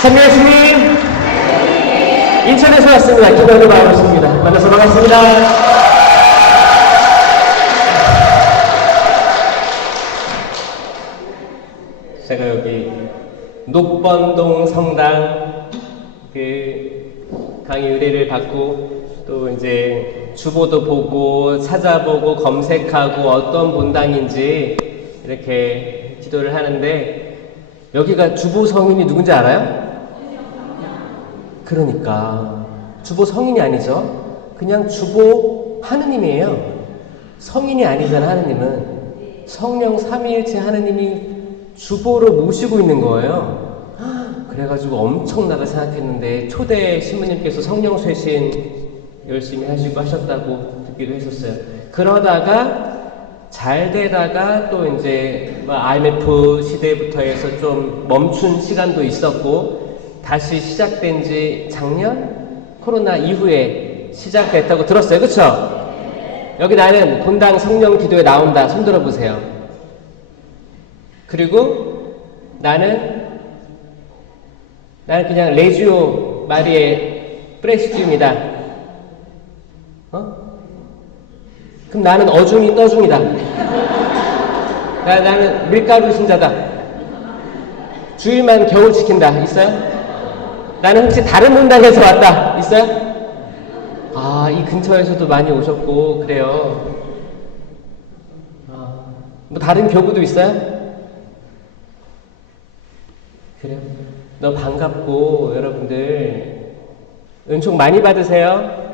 찬미 예수님, 인천에서 왔습니다. 기도하는 마음이십니다. 만나서 반갑습니다. 제가 여기 녹번동 성당 강의 의뢰를 받고 또 이제 주보도 보고 찾아보고 검색하고 어떤 본당인지 이렇게 기도를 하는데 여기가 주보 성인이 누군지 알아요? 그러니까 주보 성인이 아니죠. 그냥 주보 하느님이에요. 성인이 아니잖아. 하느님은 성령 삼위일체 하느님이 주보로 모시고 있는 거예요. 그래가지고 엄청나게 생각했는데 초대 신부님께서 성령 쇄신 열심히 하시고 하셨다고 듣기도 했었어요. 그러다가 잘 되다가 또 이제 IMF 시대부터 해서 좀 멈춘 시간도 있었고 다시 시작된 지 작년 코로나 이후에 시작됐다고 들었어요. 그쵸? 여기 나는 본당 성령 기도에 나온다. 손 들어보세요. 그리고 나는 그냥 레지오 마리에 프레시디움이다. 그럼 나는 어중이 떠중이다. 나는 밀가루 신자다. 주일만 겨울 지킨다. 있어요? 나는 혹시 다른 문당에서 왔다. 있어요? 이 근처에서도 많이 오셨고 그래요. 뭐 다른 교구도 있어요? 그래요? 너무 반갑고 여러분들 은총 많이 받으세요.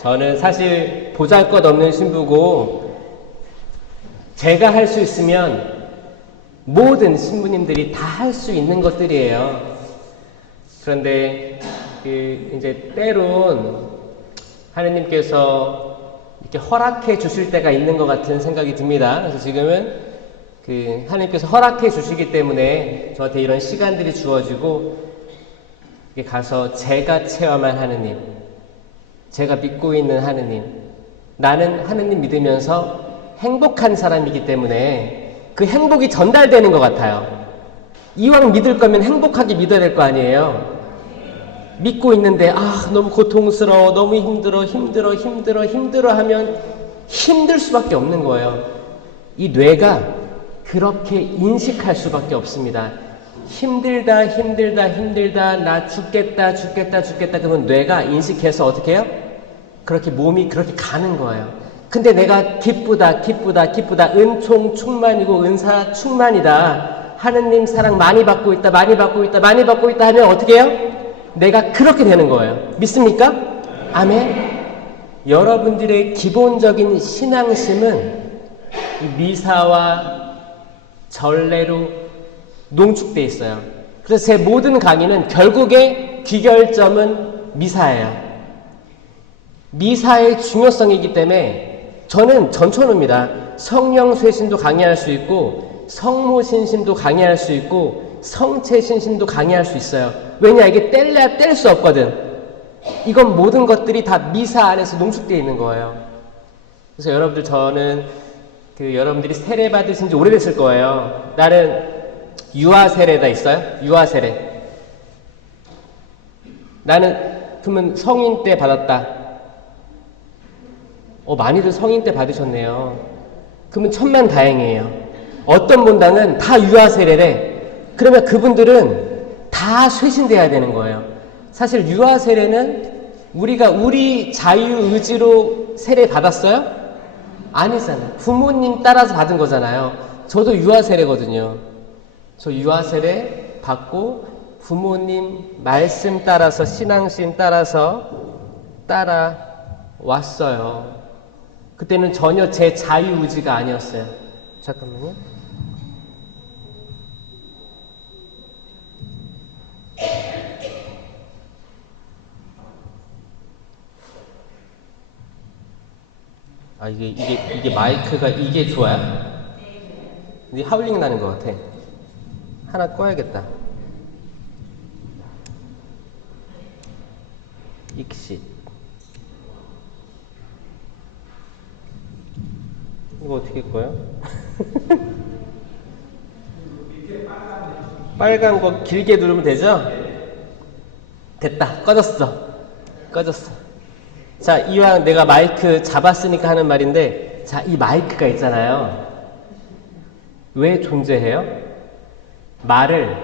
저는 사실 보잘것없는 신부고 제가 할 수 있으면 모든 신부님들이 다 할 수 있는 것들이에요. 그런데 이제 때론 하느님께서 이렇게 허락해 주실 때가 있는 것 같은 생각이 듭니다. 그래서 지금은 하느님께서 허락해 주시기 때문에 저한테 이런 시간들이 주어지고 가서 제가 체험한 하느님, 제가 믿고 있는 하느님, 나는 하느님 믿으면서 행복한 사람이기 때문에 그 행복이 전달되는 것 같아요. 이왕 믿을 거면 행복하게 믿어야 될 거 아니에요. 믿고 있는데 너무 고통스러워, 너무 힘들어 하면 힘들 수밖에 없는 거예요. 이 뇌가 그렇게 인식할 수밖에 없습니다. 힘들다 나 죽겠다 그러면 뇌가 인식해서 어떻게 해요? 그렇게 몸이 그렇게 가는 거예요. 근데 내가 기쁘다 은총 충만이고 은사 충만이다, 하느님 사랑 많이 받고 있다 하면 어떻게 해요? 내가 그렇게 되는 거예요. 믿습니까? 아멘. 여러분들의 기본적인 신앙심은 이 미사와 전례로 농축되어 있어요. 그래서 제 모든 강의는 결국에 귀결점은 미사예요. 미사의 중요성이기 때문에 저는 전천후입니다. 성령 쇄신도 강의할 수 있고 성모 신심도 강의할 수 있고 성체 신심도 강의할 수 있어야 왜냐, 이게 뗄래야 뗄 수 없거든. 이건 모든 것들이 다 미사 안에서 농축되어 있는 거예요. 그래서 여러분들, 저는 여러분들이 세례 받으신 지 오래됐을 거예요. 나는 유아 세례다 있어요? 유아 세례. 나는 그러면 성인 때 받았다. 많이들 성인 때 받으셨네요. 그러면 천만다행이에요. 어떤 본당은 다 유아 세례래. 그러면 그분들은 다 쇄신돼야 되는 거예요. 사실 유아 세례는 우리가 우리 자유의지로 세례 받았어요? 아니잖아요. 부모님 따라서 받은 거잖아요. 저도 유아 세례거든요. 저 유아 세례 받고 부모님 말씀 따라서, 신앙심 따라서 따라왔어요. 그때는 전혀 제 자유의지가 아니었어요. 잠깐만요. 이게 마이크가 이게 좋아요? 근데 하울링 나는 것 같아. 하나 꺼야겠다. 익시. 이거 어떻게 꺼요? 빨간 거 길게 누르면 되죠? 됐다. 꺼졌어. 꺼졌어. 자, 이왕 내가 마이크 잡았으니까 하는 말인데, 자, 이 마이크가 있잖아요. 왜 존재해요? 말을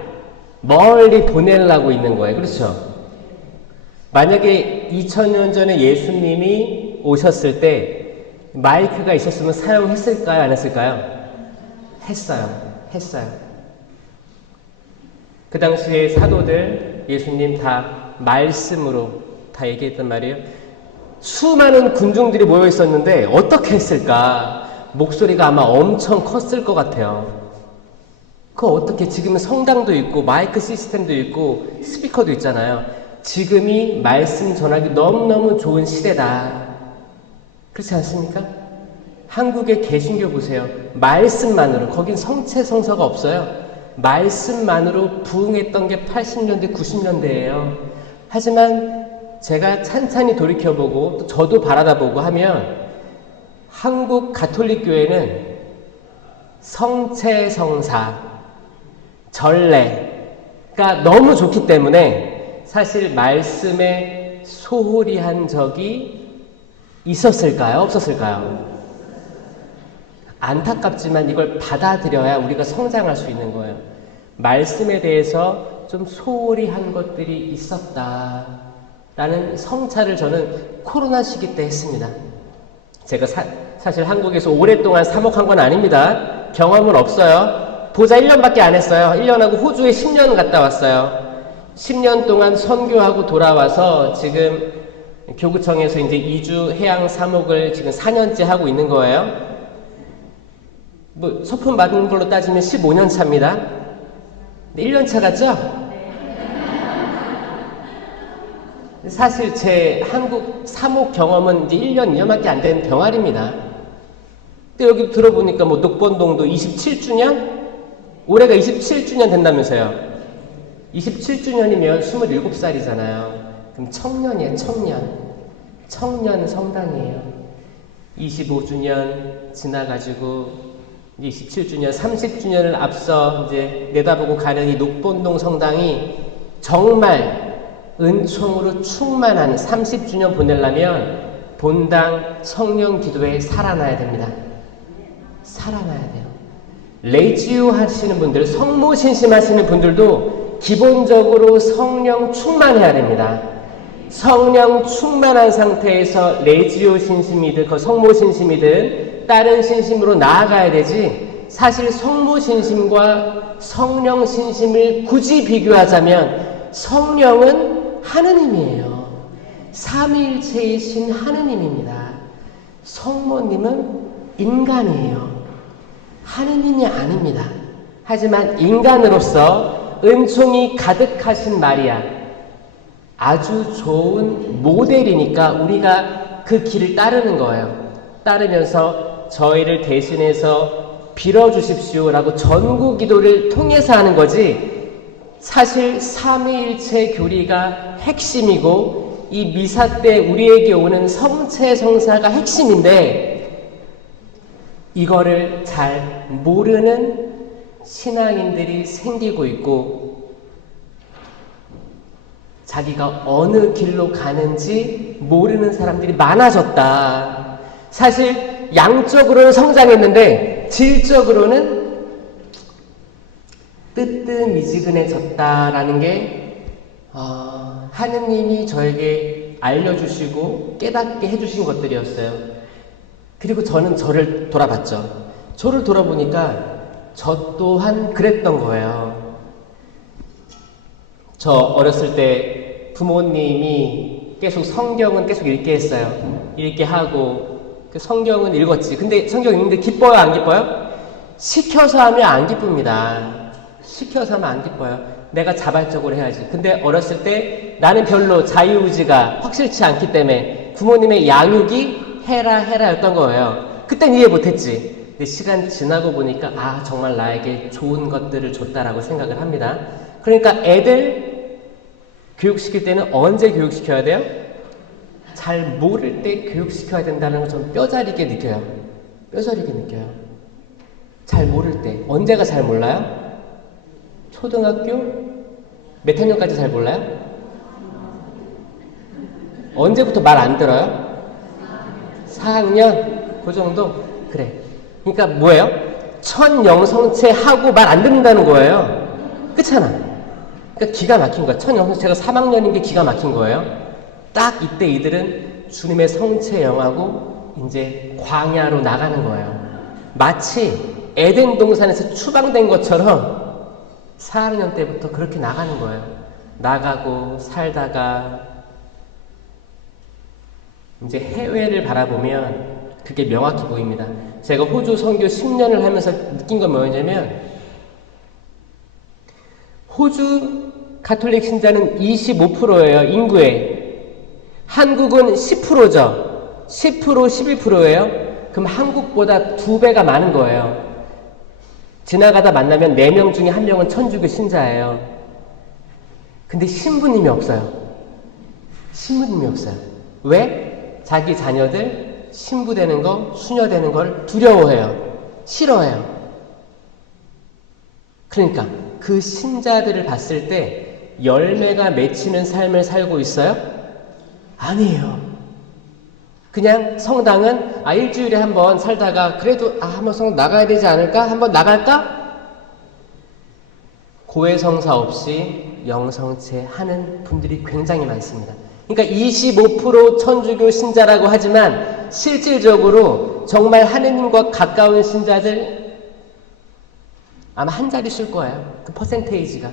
멀리 보내려고 있는 거예요. 그렇죠? 만약에 2000년 전에 예수님이 오셨을 때 마이크가 있었으면 사용했을까요? 안 했을까요? 했어요. 그 당시에 사도들, 예수님 다 말씀으로 다 얘기했단 말이에요. 수많은 군중들이 모여 있었는데 어떻게 했을까? 목소리가 아마 엄청 컸을 것 같아요. 그거 어떻게, 지금은 성당도 있고 마이크 시스템도 있고 스피커도 있잖아요. 지금이 말씀 전하기 너무너무 좋은 시대다. 그렇지 않습니까? 한국의 개신교 보세요. 말씀만으로, 거긴 성체 성서가 없어요. 말씀만으로 부흥했던 게 80년대, 90년대예요. 하지만 제가 찬찬히 돌이켜보고 또 저도 바라다보고 하면 한국 가톨릭 교회는 성체 성사, 전례가 너무 좋기 때문에 사실 말씀에 소홀히 한 적이 있었을까요? 없었을까요? 안타깝지만 이걸 받아들여야 우리가 성장할 수 있는 거예요. 말씀에 대해서 좀 소홀히 한 것들이 있었다라는 성찰을 저는 코로나 시기 때 했습니다. 제가 사실 한국에서 오랫동안 사목한 건 아닙니다. 경험은 없어요. 보자 1년밖에 안 했어요. 1년하고 호주에 10년 갔다 왔어요. 10년 동안 선교하고 돌아와서 지금 교구청에서 이제 2주 해양 사목을 지금 4년째 하고 있는 거예요. 뭐 서품 받은 걸로 따지면 15년 차입니다. 1년 차 같죠? 사실 제 한국 사목 경험은 이제 1년, 2년밖에 안 된 병아리입니다. 근데 여기 들어보니까 뭐 녹본동도 27주년? 올해가 27주년 된다면서요. 27주년이면 27살이잖아요. 그럼 청년이에요, 청년. 청년 성당이에요. 25주년 지나가지고 27주년, 30주년을 앞서 이제 내다보고 가는 이 녹본동 성당이 정말 은총으로 충만한 30주년 보내려면 본당 성령 기도에 살아나야 됩니다. 살아나야 돼요. 레이지오 하시는 분들, 성모 신심하시는 분들도 기본적으로 성령 충만해야 됩니다. 성령 충만한 상태에서 레지오 신심이든 그 성모 신심이든 다른 신심으로 나아가야 되지, 사실 성모 신심과 성령 신심을 굳이 비교하자면 성령은 하느님이에요. 삼위일체이신 하느님입니다. 성모님은 인간이에요. 하느님이 아닙니다. 하지만 인간으로서 은총이 가득하신 마리아, 아주 좋은 모델이니까 우리가 그 길을 따르는 거예요. 따르면서 저희를 대신해서 빌어주십시오라고 전구 기도를 통해서 하는 거지, 사실 삼위일체 교리가 핵심이고 이 미사 때 우리에게 오는 성체 성사가 핵심인데, 이거를 잘 모르는 신앙인들이 생기고 있고, 자기가 어느 길로 가는지 모르는 사람들이 많아졌다. 사실 양적으로는 성장했는데 질적으로는 뜨뜻미지근해졌다라는 게 하느님이 저에게 알려주시고 깨닫게 해주신 것들이었어요. 그리고 저는 저를 돌아봤죠. 저를 돌아보니까 저 또한 그랬던 거예요. 저 어렸을 때 부모님이 계속 성경은 계속 읽게 했어요. 읽게 하고 그 성경은 읽었지. 근데 성경 읽는데 기뻐요, 안 기뻐요? 시켜서 하면 안 기쁩니다. 시켜서 하면 안 기뻐요. 내가 자발적으로 해야지. 근데 어렸을 때 나는 별로 자유의지가 확실치 않기 때문에 부모님의 양육이 해라 였던 거예요. 그땐 이해 못했지. 근데 시간 지나고 보니까 아, 정말 나에게 좋은 것들을 줬다라고 생각을 합니다. 그러니까 애들 교육시킬 때는 언제 교육시켜야 돼요? 잘 모를 때 교육시켜야 된다는 걸 저는 뼈저리게 느껴요. 뼈저리게 느껴요. 잘 모를 때. 언제가 잘 몰라요? 초등학교? 몇 학년까지 잘 몰라요? 언제부터 말 안 들어요? 4학년? 그 정도? 그래. 그러니까 뭐예요? 천영성체 하고 말 안 듣는다는 거예요. 그렇잖아. 그러니까 기가 막힌 거야. 천영성체가 3학년인 게 기가 막힌 거예요. 딱 이때 이들은 주님의 성체 영하고 이제 광야로 나가는 거예요. 마치 에덴 동산에서 추방된 것처럼 4학년 때부터 그렇게 나가는 거예요. 나가고 살다가 이제 해외를 바라보면 그게 명확히 보입니다. 제가 호주 선교 10년을 하면서 느낀 건 뭐냐면 호주 가톨릭 신자는 25%예요. 인구에. 한국은 10%죠. 10%, 11%예요. 그럼 한국보다 2배가 많은 거예요. 지나가다 만나면 4명 중에 1명은 천주교 신자예요. 근데 신부님이 없어요. 신부님이 없어요. 왜? 자기 자녀들 신부 되는 거, 수녀 되는 걸 두려워해요. 싫어해요. 그러니까 그 신자들을 봤을 때 열매가 맺히는 삶을 살고 있어요? 아니에요. 그냥 성당은 일주일에 한번 살다가 그래도 한번 성당 나가야 되지 않을까? 한번 나갈까? 고해성사 없이 영성체 하는 분들이 굉장히 많습니다. 그러니까 25% 천주교 신자라고 하지만 실질적으로 정말 하느님과 가까운 신자들 아마 한 자리 쓸 거예요. 그 퍼센테이지가.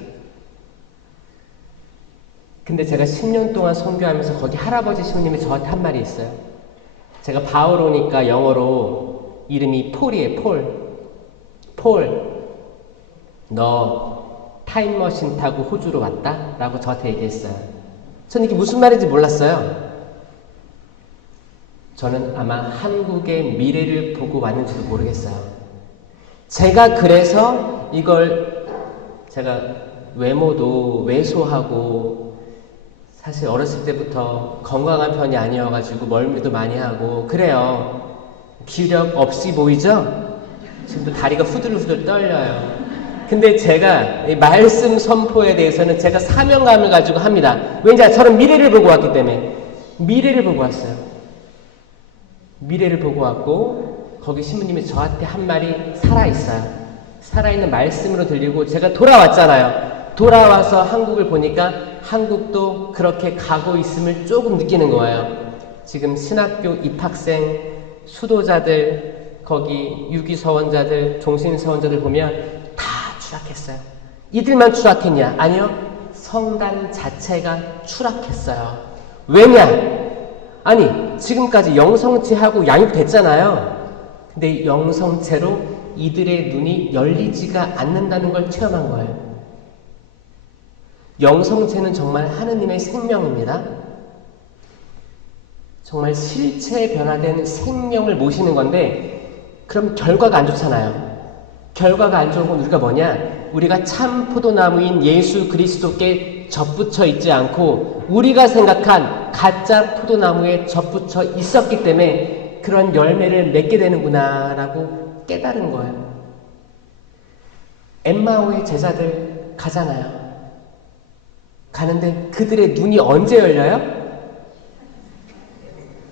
근데 제가 10년 동안 선교하면서 거기 할아버지 신부님이 저한테 한 말이 있어요. 제가 바오로니까 영어로 이름이 폴이에요. 폴, 너 타임머신 타고 호주로 왔다? 라고 저한테 얘기했어요. 저는 이게 무슨 말인지 몰랐어요. 저는 아마 한국의 미래를 보고 왔는지도 모르겠어요. 제가 그래서 이걸 제가 외모도 왜소하고 사실 어렸을 때부터 건강한 편이 아니어가지고 멀미도 많이 하고 그래요. 기력 없이 보이죠? 지금도 다리가 후들후들 떨려요. 근데 제가 이 말씀 선포에 대해서는 제가 사명감을 가지고 합니다. 왜냐? 저는 미래를 보고 왔기 때문에. 미래를 보고 왔어요. 미래를 보고 왔고 거기 신부님이 저한테 한 말이 살아있어요. 살아있는 말씀으로 들리고 제가 돌아왔잖아요. 돌아와서 한국을 보니까 한국도 그렇게 가고 있음을 조금 느끼는 거예요. 지금 신학교 입학생, 수도자들, 거기 유기서원자들, 종신서원자들 보면 다 추락했어요. 이들만 추락했냐? 아니요. 성당 자체가 추락했어요. 왜냐? 아니, 지금까지 영성체하고 양육됐잖아요. 근데 영성체로 이들의 눈이 열리지가 않는다는 걸 체험한 거예요. 영성체는 정말 하느님의 생명입니다. 정말 실체 변화된 생명을 모시는 건데 그럼 결과가 안 좋잖아요. 결과가 안 좋은 건 우리가 뭐냐? 우리가 참 포도나무인 예수 그리스도께 접붙여 있지 않고 우리가 생각한 가짜 포도나무에 접붙여 있었기 때문에 그런 열매를 맺게 되는구나 라고 깨달은 거예요. 엠마오의 제자들 가잖아요. 가는데 그들의 눈이 언제 열려요?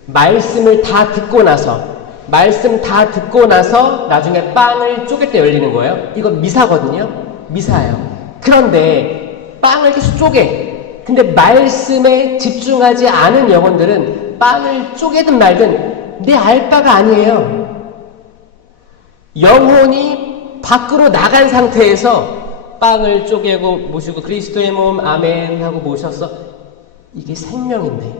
말씀을 다 듣고 나서 나중에 빵을 쪼갤 때 열리는 거예요. 이건 미사거든요. 미사예요. 그런데 빵을 계속 쪼개. 근데 말씀에 집중하지 않은 영혼들은 빵을 쪼개든 말든 내 알 바가 아니에요. 영혼이 밖으로 나간 상태에서 빵을 쪼개고 모시고 그리스도의 몸 아멘 하고 모셔서 이게 생명인데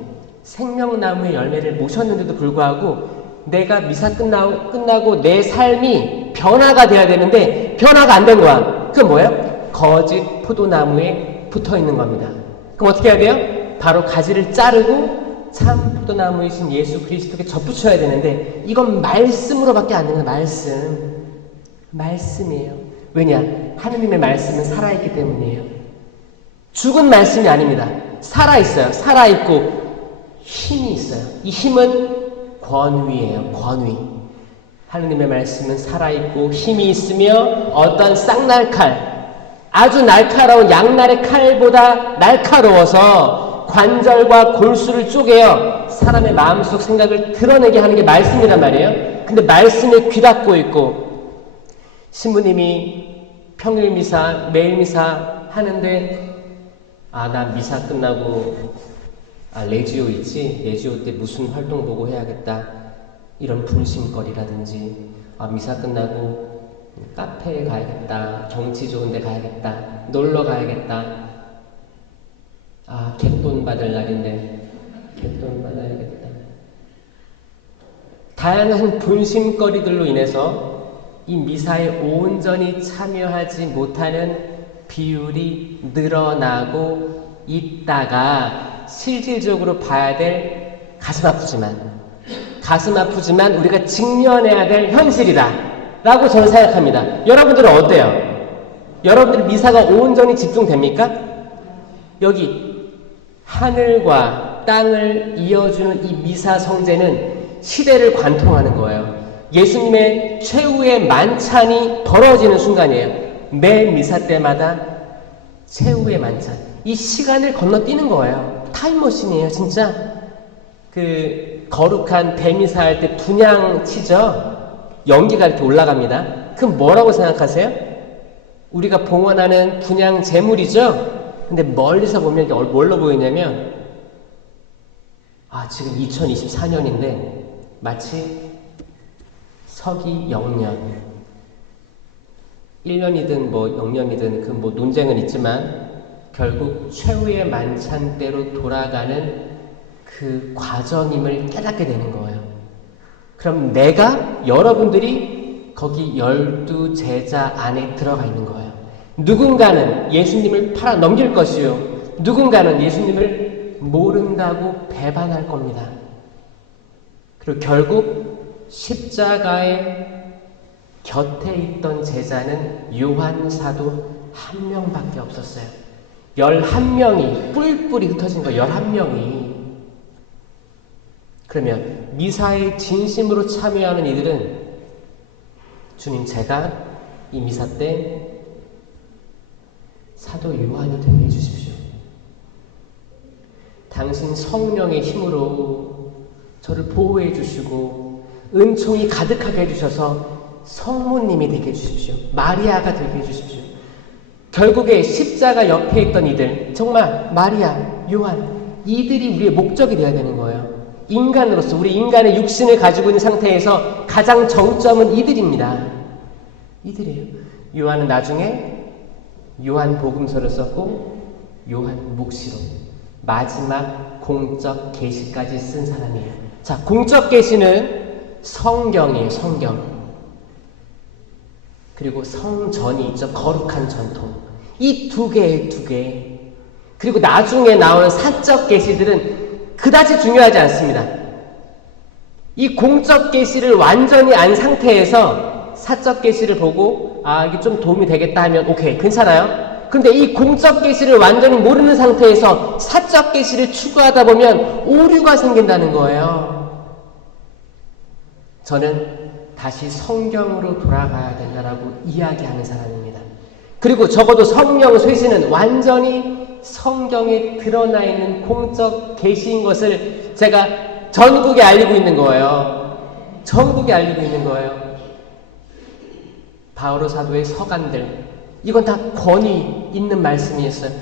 생명나무의 열매를 모셨는데도 불구하고 내가 미사 끝나고 내 삶이 변화가 돼야 되는데 변화가 안 된 거야. 그건 뭐예요? 거짓 포도나무에 붙어 있는 겁니다. 그럼 어떻게 해야 돼요? 바로 가지를 자르고 참 포도나무이신 예수 그리스도께 접붙여야 되는데 이건 말씀으로밖에 안 되는 말씀이에요. 왜냐? 하느님의 말씀은 살아있기 때문이에요. 죽은 말씀이 아닙니다. 살아있어요. 살아있고 힘이 있어요. 이 힘은 권위예요. 권위. 하느님의 말씀은 살아있고 힘이 있으며 어떤 쌍날칼, 아주 날카로운 양날의 칼보다 날카로워서 관절과 골수를 쪼개어 사람의 마음속 생각을 드러내게 하는 게 말씀이란 말이에요. 근데 말씀에 귀 닫고 있고 신부님이 평일 미사, 매일 미사 하는데 나 미사 끝나고 레지오 있지? 레지오 때 무슨 활동 보고 해야겠다. 이런 불심거리라든지 미사 끝나고 카페에 가야겠다. 경치 좋은 데 가야겠다. 놀러 가야겠다. 갯돈 받을 날인데 갯돈 받아야겠다. 다양한 분심거리들로 인해서 이 미사에 온전히 참여하지 못하는 비율이 늘어나고 있다가 실질적으로 봐야 될 가슴 아프지만 우리가 직면해야 될 현실이다 라고 저는 생각합니다. 여러분들은 어때요? 여러분들 미사가 온전히 집중됩니까? 여기 하늘과 땅을 이어주는 이 미사 성제는 시대를 관통하는 거예요. 예수님의 최후의 만찬이 벌어지는 순간이에요. 매 미사 때마다 최후의 만찬. 이 시간을 건너뛰는 거예요. 타임머신이에요, 진짜. 거룩한 대미사 할 때 분향 치죠? 연기가 이렇게 올라갑니다. 그럼 뭐라고 생각하세요? 우리가 봉헌하는 분향 제물이죠? 근데 멀리서 보면 이게 뭘로 보이냐면, 지금 2024년인데, 마치 서기 0년, 1년이든 0년이든 논쟁은 있지만, 결국 최후의 만찬 때로 돌아가는 그 과정임을 깨닫게 되는 거예요. 그럼 여러분들이 거기 12 제자 안에 들어가 있는 거예요. 누군가는 예수님을 팔아 넘길 것이요. 누군가는 예수님을 모른다고 배반할 겁니다. 그리고 결국 십자가의 곁에 있던 제자는 요한 사도 1명밖에 없었어요. 11명이 뿔뿔이 흩어진 거예요. 11명이. 그러면 미사에 진심으로 참여하는 이들은 주님, 제가 이 미사 때 사도 요한이 되게 해주십시오. 당신 성령의 힘으로 저를 보호해 주시고 은총이 가득하게 해주셔서 성모님이 되게 해주십시오. 마리아가 되게 해주십시오. 결국에 십자가 옆에 있던 이들, 정말 마리아, 요한, 이들이 우리의 목적이 되어야 되는 거예요. 인간으로서 우리 인간의 육신을 가지고 있는 상태에서 가장 정점은 이들입니다. 이들이에요. 요한은 나중에 요한 복음서를 썼고 요한 묵시록, 마지막 공적 계시까지 쓴 사람이에요. 자, 공적 계시는 성경이에요. 성경. 그리고 성전이 있죠. 거룩한 전통. 이 두 개. 그리고 나중에 나오는 사적 계시들은 그다지 중요하지 않습니다. 이 공적 계시를 완전히 안 상태에서 사적 계시를 보고 이게 좀 도움이 되겠다 하면 오케이, 괜찮아요. 근데 이 공적 계시를 완전히 모르는 상태에서 사적 계시를 추구하다 보면 오류가 생긴다는 거예요. 저는 다시 성경으로 돌아가야 된다라고 이야기하는 사람입니다. 그리고 적어도 성령 쇄신은 완전히 성경에 드러나 있는 공적 계시인 것을 제가 전국에 알리고 있는 거예요. 전국에 알리고 있는 거예요. 바오로 사도의 서간들, 이건 다 권위 있는 말씀이었어요.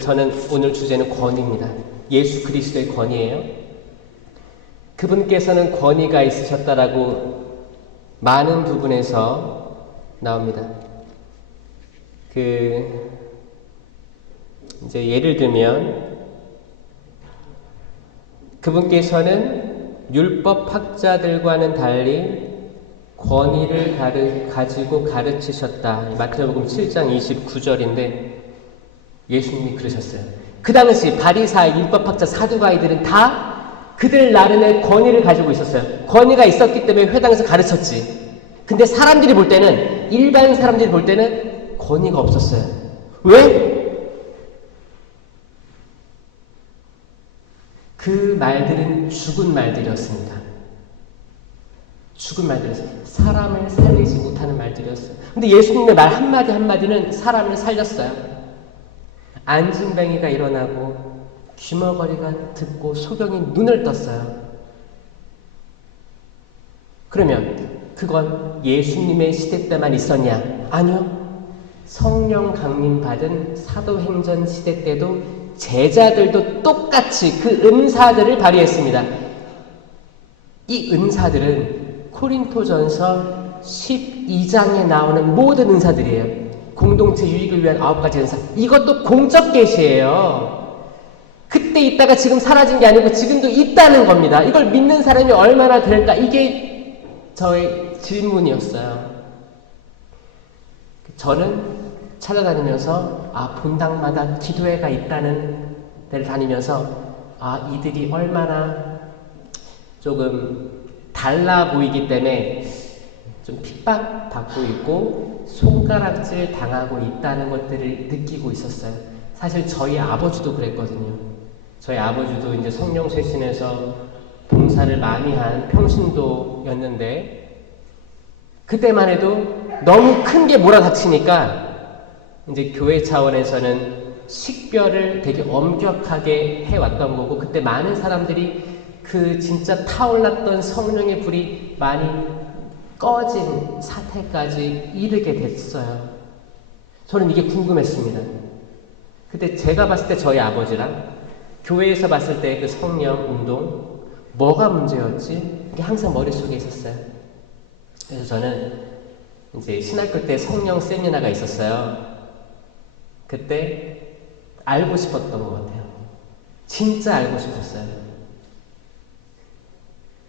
저는 오늘 주제는 권위입니다. 예수 그리스도의 권위예요. 그분께서는 권위가 있으셨다라고 많은 부분에서 나옵니다. 이제 예를 들면 그분께서는 율법학자들과는 달리 권위를 가지고 가르치셨다. 마태복음 7장 29절인데 예수님이 그러셨어요. 그 당시 바리사의 율법학자 사두가이들은 다 그들 나름의 권위를 가지고 있었어요. 권위가 있었기 때문에 회당에서 가르쳤지. 근데 사람들이 볼 때는, 일반 사람들이 볼 때는 권위가 없었어요. 왜? 그 말들은 죽은 말들이었습니다. 죽은 말들이었어요. 사람을 살리지 못하는 말들이었어요. 근데 예수님의 말 한마디 한마디는 사람을 살렸어요. 안진뱅이가 일어나고 귀머거리가 듣고 소경이 눈을 떴어요. 그러면 그건 예수님의 시대 때만 있었냐? 아니요. 성령 강림 받은 사도행전 시대 때도 제자들도 똑같이 그 은사들을 발휘했습니다. 이 은사들은 코린토전서 12장에 나오는 모든 은사들이에요. 공동체 유익을 위한 9가지 은사. 이것도 공적 계시예요. 그때 있다가 지금 사라진 게 아니고 지금도 있다는 겁니다. 이걸 믿는 사람이 얼마나 될까? 이게 저의 질문이었어요. 저는 찾아다니면서 본당마다 기도회가 있다는 데를 다니면서 이들이 얼마나 조금 달라 보이기 때문에 좀 핍박받고 있고 손가락질 당하고 있다는 것들을 느끼고 있었어요. 사실 저희 아버지도 그랬거든요. 저희 아버지도 이제 성령 쇄신에서 봉사를 많이 한 평신도였는데 그때만 해도 너무 큰 게 몰아닥치니까 이제 교회 차원에서는 식별을 되게 엄격하게 해왔던 거고 그때 많은 사람들이 그 진짜 타올랐던 성령의 불이 많이 꺼진 사태까지 이르게 됐어요. 저는 이게 궁금했습니다. 그때 제가 봤을 때 저희 아버지랑 교회에서 봤을 때 그 성령 운동 뭐가 문제였지? 이게 항상 머릿속에 있었어요. 그래서 저는 이제 신학교 때 성령 세미나가 있었어요. 그때 알고 싶었던 것 같아요. 진짜 알고 싶었어요.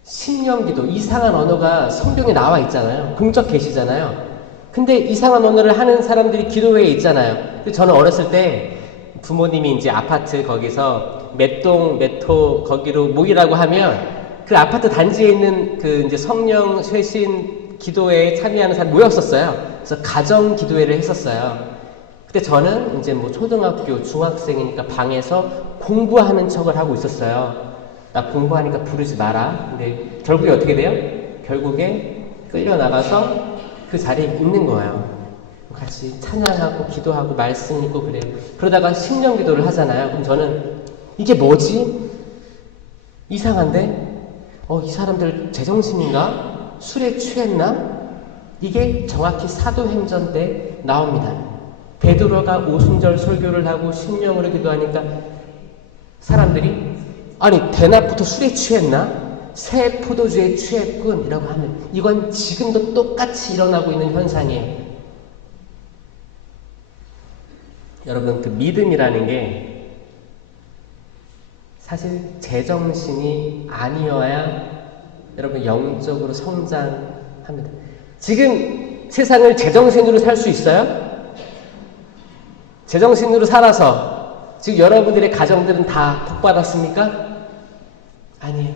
신령기도, 이상한 언어가 성경에 나와 있잖아요. 공적 계시잖아요. 근데 이상한 언어를 하는 사람들이 기도회에 있잖아요. 근데 저는 어렸을 때 부모님이 이제 아파트 거기서 몇 동, 몇 호 거기로 모이라고 하면 그 아파트 단지에 있는 그 이제 성령 쇄신 기도회에 참여하는 사람이 모였었어요. 그래서 가정 기도회를 했었어요. 그때 저는 이제 뭐 초등학교, 중학생이니까 방에서 공부하는 척을 하고 있었어요. 나 공부하니까 부르지 마라. 근데 결국에 어떻게 돼요? 결국에 끌려나가서 그 자리에 있는 거예요. 같이 찬양하고 기도하고 말씀 읽고 그래요. 그러다가 신령 기도를 하잖아요. 그럼 저는 이게 뭐지? 이상한데? 이 사람들 제정신인가? 술에 취했나? 이게 정확히 사도행전 때 나옵니다. 베드로가 오순절 설교를 하고 신령으로 기도하니까 사람들이 아니 대낮부터 술에 취했나? 새 포도주에 취했군 이라고 하면 이건 지금도 똑같이 일어나고 있는 현상이에요. 여러분 그 믿음이라는 게 사실 제정신이 아니어야 여러분 영적으로 성장합니다. 지금 세상을 제정신으로 살 수 있어요? 제정신으로 살아서 지금 여러분들의 가정들은 다 복받았습니까? 아니에요.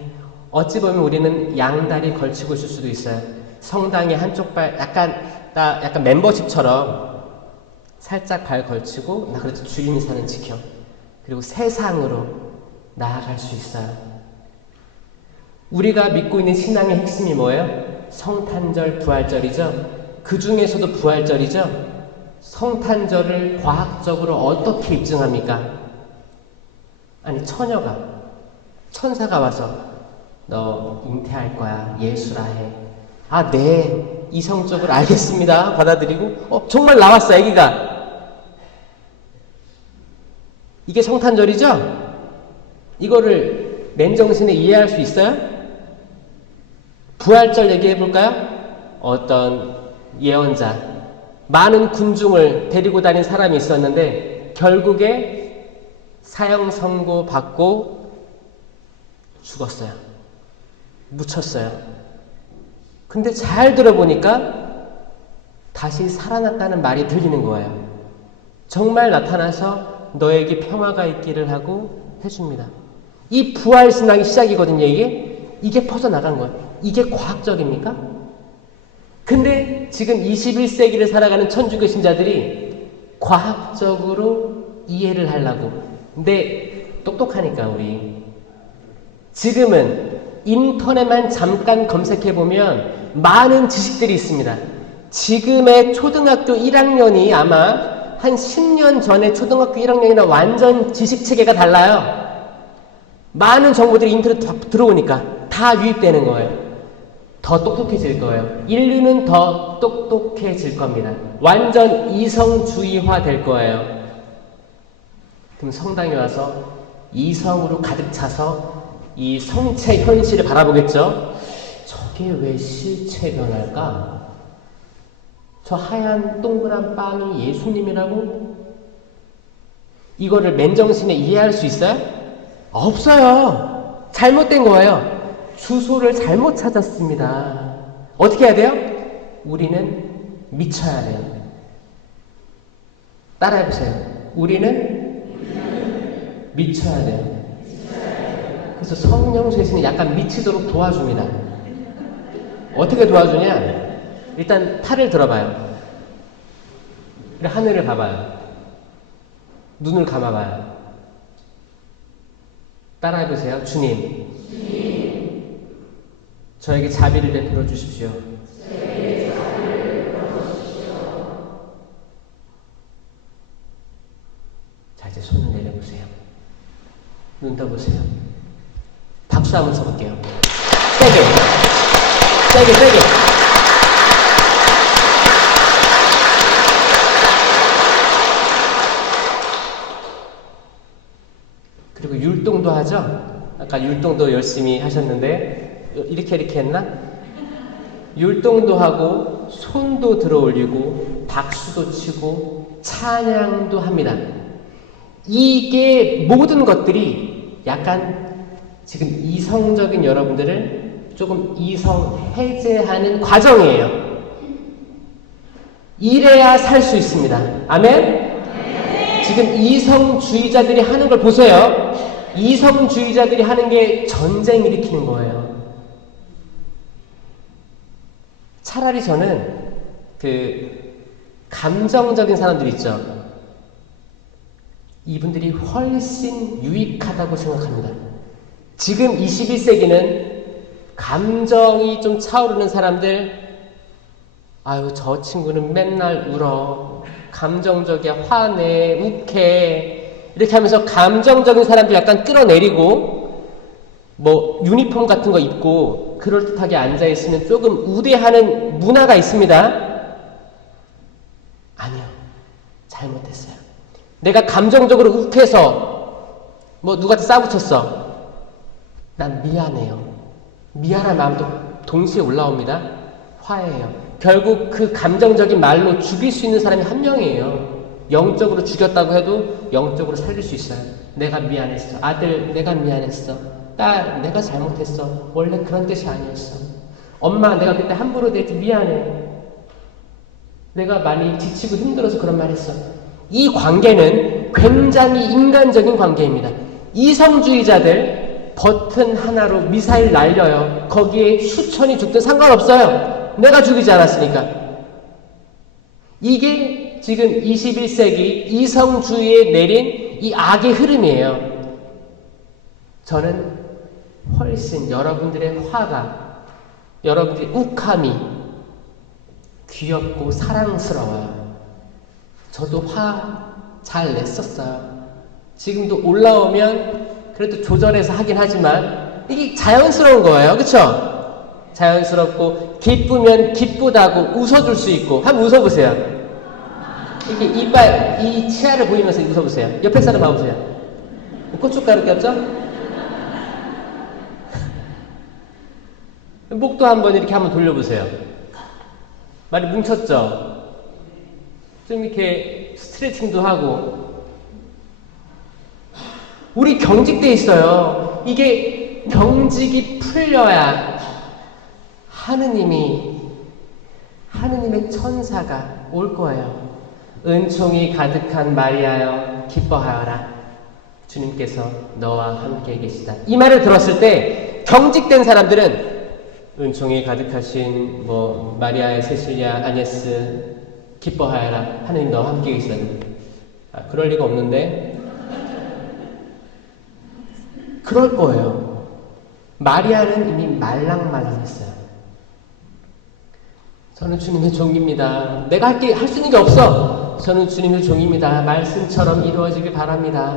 어찌 보면 우리는 양다리 걸치고 있을 수도 있어요. 성당의 한쪽 발 약간 멤버십처럼 살짝 발 걸치고 나 그래도 주님이 사는 지켜. 그리고 세상으로 나아갈 수 있어요. 우리가 믿고 있는 신앙의 핵심이 뭐예요? 성탄절, 부활절이죠. 그 중에서도 부활절이죠. 성탄절을 과학적으로 어떻게 입증합니까? 아니 천사가 와서 너 잉태할 거야. 예수라 해. 네. 이성적으로 알겠습니다. 받아들이고 정말 나왔어 아기가. 이게 성탄절이죠? 이거를 맨정신에 이해할 수 있어요? 부활절 얘기해 볼까요? 어떤 예언자 많은 군중을 데리고 다닌 사람이 있었는데 결국에 사형 선고 받고 죽었어요. 묻혔어요. 근데 잘 들어보니까 다시 살아났다는 말이 들리는 거예요. 정말 나타나서 너에게 평화가 있기를 하고 해줍니다. 이 부활신앙이 시작이거든요. 이게 퍼져나간 거예요. 이게 과학적입니까? 근데 지금 21세기를 살아가는 천주교 신자들이 과학적으로 이해를 하려고. 근데 똑똑하니까 우리 지금은 인터넷만 잠깐 검색해보면 많은 지식들이 있습니다. 지금의 초등학교 1학년이 아마 한 10년 전에 초등학교 1학년이나 완전 지식체계가 달라요. 많은 정보들이 인터넷 들어오니까 다 유입되는 거예요. 더 똑똑해질 거예요. 인류는 더 똑똑해질 겁니다. 완전 이성주의화 될 거예요. 그럼 성당에 와서 이성으로 가득 차서 이 성체 현실을 바라보겠죠? 저게 왜 실체 변할까? 저 하얀 동그란 빵이 예수님이라고? 이거를 맨정신에 이해할 수 있어요? 없어요. 잘못된 거예요. 주소를 잘못 찾았습니다. 어떻게 해야 돼요? 우리는 미쳐야 돼요. 따라해보세요. 우리는 미쳐야 돼요. 그래서 성령 세신이 약간 미치도록 도와줍니다. 어떻게 도와주냐? 일단 팔을 들어봐요. 그리고 하늘을 봐봐요. 눈을 감아봐요. 따라해보세요. 주님, 저에게 자비를 베풀어 주십시오. 자, 이제 손을 내려보세요. 눈 떠보세요. 박수 한번 쳐볼게요. 세게. 세게, 세게. 그리고 율동도 하죠? 아까 율동도 열심히 하셨는데, 이렇게 했나? 율동도 하고, 손도 들어 올리고, 박수도 치고, 찬양도 합니다. 이게 모든 것들이 약간 지금 이성적인 여러분들을 조금 이성 해제하는 과정이에요. 이래야 살 수 있습니다. 아멘? 지금 이성주의자들이 하는 걸 보세요. 이성주의자들이 하는 게 전쟁 일으키는 거예요. 차라리 저는 감정적인 사람들 있죠. 이분들이 훨씬 유익하다고 생각합니다. 지금 21세기는 감정이 좀 차오르는 사람들, 아유, 저 친구는 맨날 울어. 감정적이야, 화내, 욱해. 이렇게 하면서 감정적인 사람들 약간 끌어내리고, 뭐, 유니폼 같은 거 입고, 그럴듯하게 앉아있으면 조금 우대하는 문화가 있습니다. 아니요. 잘못했어요. 내가 감정적으로 욱해서, 뭐, 누구한테 싸붙였어. 난 미안해요. 미안한 마음도 동시에 올라옵니다. 화해해요. 결국 그 감정적인 말로 죽일 수 있는 사람이 한 명이에요. 영적으로 죽였다고 해도 영적으로 살릴 수 있어요. 내가 미안했어. 아들, 내가 미안했어. 딸, 내가 잘못했어. 원래 그런 뜻이 아니었어. 엄마, 내가 그때 함부로 대해서 미안해. 내가 많이 지치고 힘들어서 그런 말 했어. 이 관계는 굉장히 인간적인 관계입니다. 이성주의자들 버튼 하나로 미사일 날려요. 거기에 수천이 죽든 상관없어요. 내가 죽이지 않았으니까. 이게 지금 21세기 이성주의에 내린 이 악의 흐름이에요. 저는 훨씬 여러분들의 화가, 여러분들의 욱함이 귀엽고 사랑스러워요. 저도 화 잘 냈었어요. 지금도 올라오면 그래도 조절해서 하긴 하지만 이게 자연스러운 거예요. 그쵸? 자연스럽고 기쁘면 기쁘다고 웃어줄 수 있고. 한번 웃어보세요. 이렇게 이빨, 이 치아를 보이면서 웃어보세요. 옆에 사람 봐보세요. 고춧가루 꼈죠? 목도 한번 이렇게 한번 돌려보세요. 말이 뭉쳤죠? 좀 이렇게 스트레칭도 하고. 우리 경직돼 있어요. 이게 경직이 풀려야 하느님의 천사가 올 거예요. 은총이 가득한 마리아여 기뻐하여라. 주님께서 너와 함께 계시다. 이 말을 들었을 때 경직된 사람들은 은총이 가득하신 마리아의 세실리아 아네스 기뻐하여라. 하느님 너와 함께 계시다. 그럴 리가 없는데 그럴 거예요. 마리아는 이미 말랑말랑했어요. 저는 주님의 종입니다. 내가 할 수 있는 게 없어. 저는 주님의 종입니다. 말씀처럼 이루어지길 바랍니다.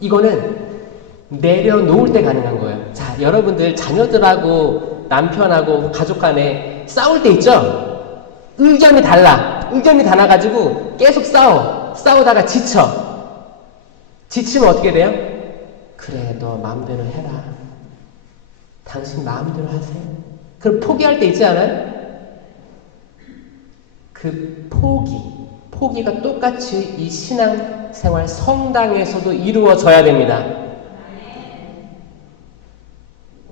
이거는 내려놓을 때 가능한 거예요. 자, 여러분들 자녀들하고 남편하고 가족 간에 싸울 때 있죠? 의견이 달라. 의견이 달라가지고 계속 싸우다가 지치면 어떻게 돼요? 그래, 너 마음대로 해라. 당신 마음대로 하세요. 그럼 포기할 때 있지 않아요? 그 포기가 똑같이 이 신앙생활 성당에서도 이루어져야 됩니다.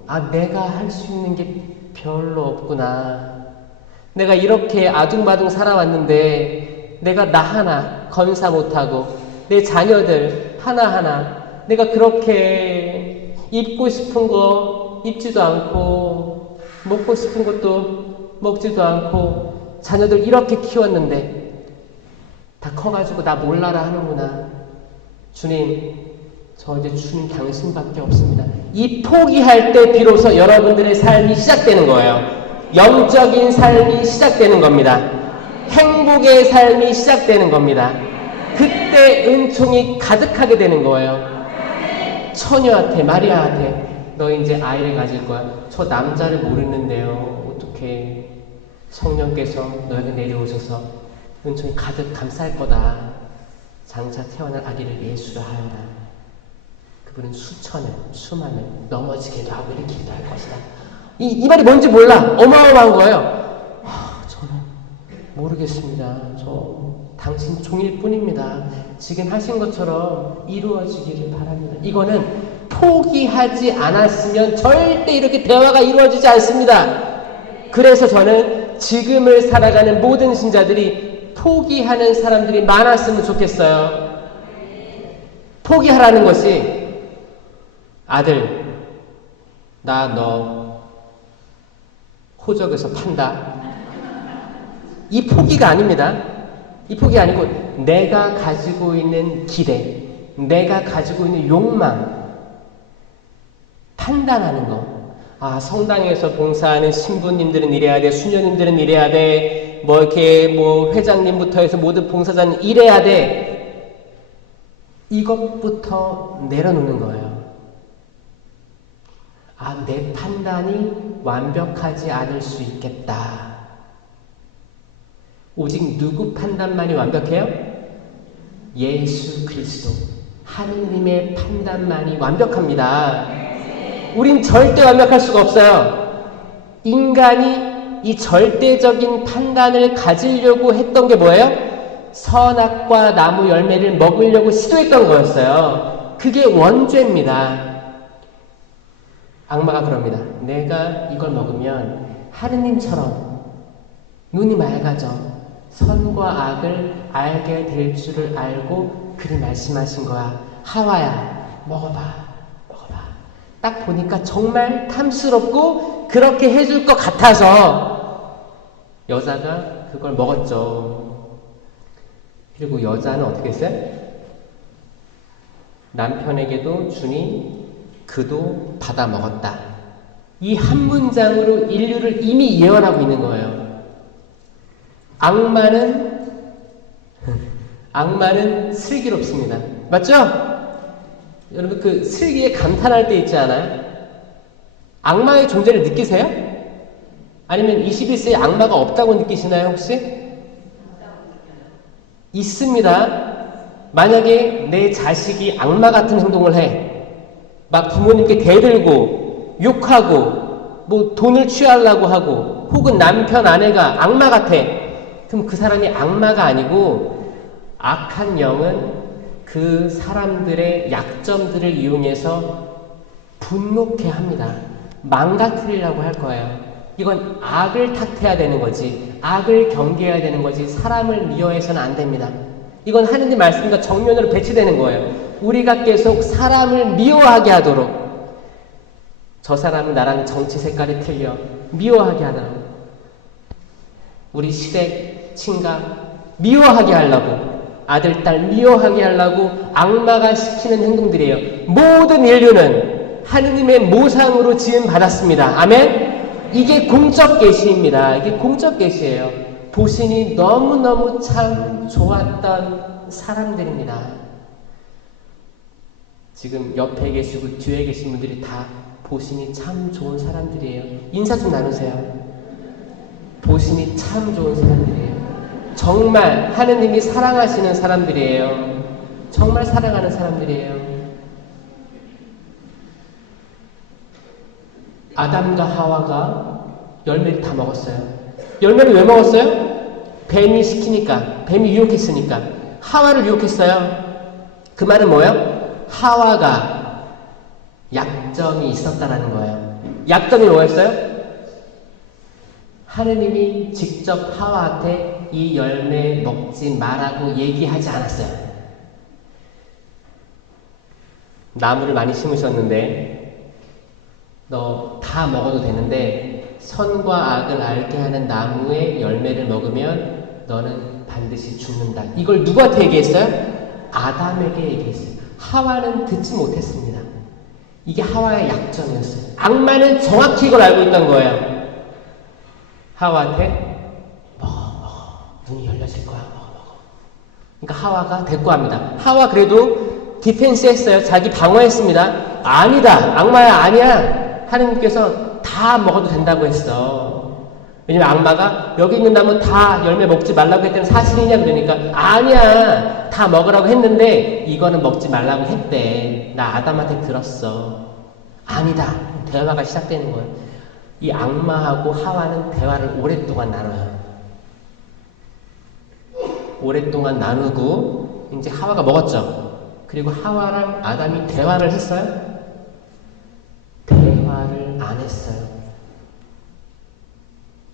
아, 내가 할 수 있는 게 별로 없구나. 내가 이렇게 아둥바둥 살아왔는데 내가 나 하나 건사 못하고 내 자녀들 하나하나 내가 그렇게 입고 싶은 거 입지도 않고 먹고 싶은 것도 먹지도 않고 자녀들 이렇게 키웠는데 다 커가지고 나 몰라라 하는구나. 주님, 저 이제 주님 당신밖에 없습니다. 이 포기할 때 비로소 여러분들의 삶이 시작되는 거예요. 영적인 삶이 시작되는 겁니다. 행복의 삶이 시작되는 겁니다. 그때 은총이 가득하게 되는 거예요. 처녀한테, 마리아한테 너 이제 아이를 가질 거야. 저 남자를 모르는데요. 어떻게 성령께서 너에게 내려오셔서 은총이 가득 감쌀 거다. 장차 태어날 아기를 예수라 하여라. 그분은 수만을 넘어지게도 하고 일으키기도 할 것이다. 이 말이 뭔지 몰라. 어마어마한 거예요. 저는 모르겠습니다. 저 당신 종일 뿐입니다. 지금 하신 것처럼 이루어지기를 바랍니다. 이거는 포기하지 않았으면 절대 이렇게 대화가 이루어지지 않습니다. 그래서 저는 지금을 살아가는 모든 신자들이 포기하는 사람들이 많았으면 좋겠어요. 포기하라는 것이 아들, 나 너 호적에서 판다. 이 포기가 아닙니다. 이 포기 아니고 내가 가지고 있는 기대, 내가 가지고 있는 욕망, 판단하는 거. 아, 성당에서 봉사하는 신부님들은 이래야 돼, 수녀님들은 이래야 돼, 회장님부터 해서 모든 봉사자는 이래야 돼. 이것부터 내려놓는 거예요. 아, 내 판단이 완벽하지 않을 수 있겠다. 오직 누구 판단만이 완벽해요? 예수 그리스도 하느님의 판단만이 완벽합니다. 우린 절대 완벽할 수가 없어요. 인간이 이 절대적인 판단을 가지려고 했던 게 뭐예요? 선악과 나무 열매를 먹으려고 시도했던 거였어요. 그게 원죄입니다. 악마가 그럽니다. 내가 이걸 먹으면 하느님처럼 눈이 맑아져 선과 악을 알게 될 줄을 알고 그리 말씀하신 거야. 하와야, 먹어봐. 딱 보니까 정말 탐스럽고 그렇게 해줄 것 같아서 여자가 그걸 먹었죠. 그리고 여자는 어떻게 했어요? 남편에게도 주니 그도 받아 먹었다. 이 한 문장으로 인류를 이미 예언하고 있는 거예요. 악마는 슬기롭습니다. 맞죠? 여러분 그 슬기에 감탄할 때 있지 않아요? 악마의 존재를 느끼세요? 아니면 21세기에 악마가 없다고 느끼시나요 혹시? 있습니다. 만약에 내 자식이 악마 같은 행동을 해. 막 부모님께 대들고 욕하고 돈을 취하려고 하고 혹은 남편 아내가 악마 같아. 그럼 그 사람이 악마가 아니고 악한 영은 그 사람들의 약점들을 이용해서 분노케 합니다. 망가뜨리려고 할 거예요. 이건 악을 탓해야 되는 거지, 악을 경계해야 되는 거지, 사람을 미워해서는 안 됩니다. 이건 하느님 말씀과 정면으로 배치되는 거예요. 우리가 계속 사람을 미워하게 하도록, 저 사람은 나랑 정치 색깔이 틀려 미워하게 하도록, 우리 시댁 친가 미워하게 하려고, 아들 딸 미워하게 하려고 악마가 시키는 행동들이에요. 모든 인류는 하느님의 모상으로 지음 받았습니다. 아멘? 이게 공적 계시입니다. 이게 공적 계시예요. 보신이 너무너무 참 좋았던 사람들입니다. 지금 옆에 계시고 뒤에 계신 분들이 다 보신이 참 좋은 사람들이에요. 인사 좀 나누세요. 보신이 참 좋은 사람들이에요. 정말 하느님이 사랑하시는 사람들이에요. 정말 사랑하는 사람들이에요. 아담과 하와가 열매를 다 먹었어요. 열매를 왜 먹었어요? 뱀이 시키니까, 뱀이 유혹했으니까. 하와를 유혹했어요. 그 말은 뭐예요? 하와가 약점이 있었다라는 거예요. 약점이 뭐였어요? 하느님이 직접 하와한테 이 열매 먹지 말라고 얘기하지 않았어요. 나무를 많이 심으셨는데 너 다 먹어도 되는데 선과 악을 알게 하는 나무의 열매를 먹으면 너는 반드시 죽는다. 이걸 누구한테 얘기했어요? 아담에게 얘기했어요. 하와는 듣지 못했습니다. 이게 하와의 약점이었어요. 악마는 정확히 이걸 알고 있던 거예요. 하와한테 먹어 눈이 열려질 거야 먹어. 그러니까 하와가 대꾸합니다. 하와 그래도 디펜스 했어요. 자기 방어했습니다. 아니다 악마야 아니야. 하느님께서 다 먹어도 된다고 했어. 왜냐면 악마가 여기 있는 나무 다 열매 먹지 말라고 했더니 사실이냐 그러니까 아니야 다 먹으라고 했는데 이거는 먹지 말라고 했대. 나 아담한테 들었어. 아니다. 대화가 시작되는 거예요. 이 악마하고 하와는 대화를 오랫동안 나눠요. 오랫동안 나누고 이제 하와가 먹었죠. 그리고 하와랑 아담이 대화를 했어요? 대화를 안 했어요.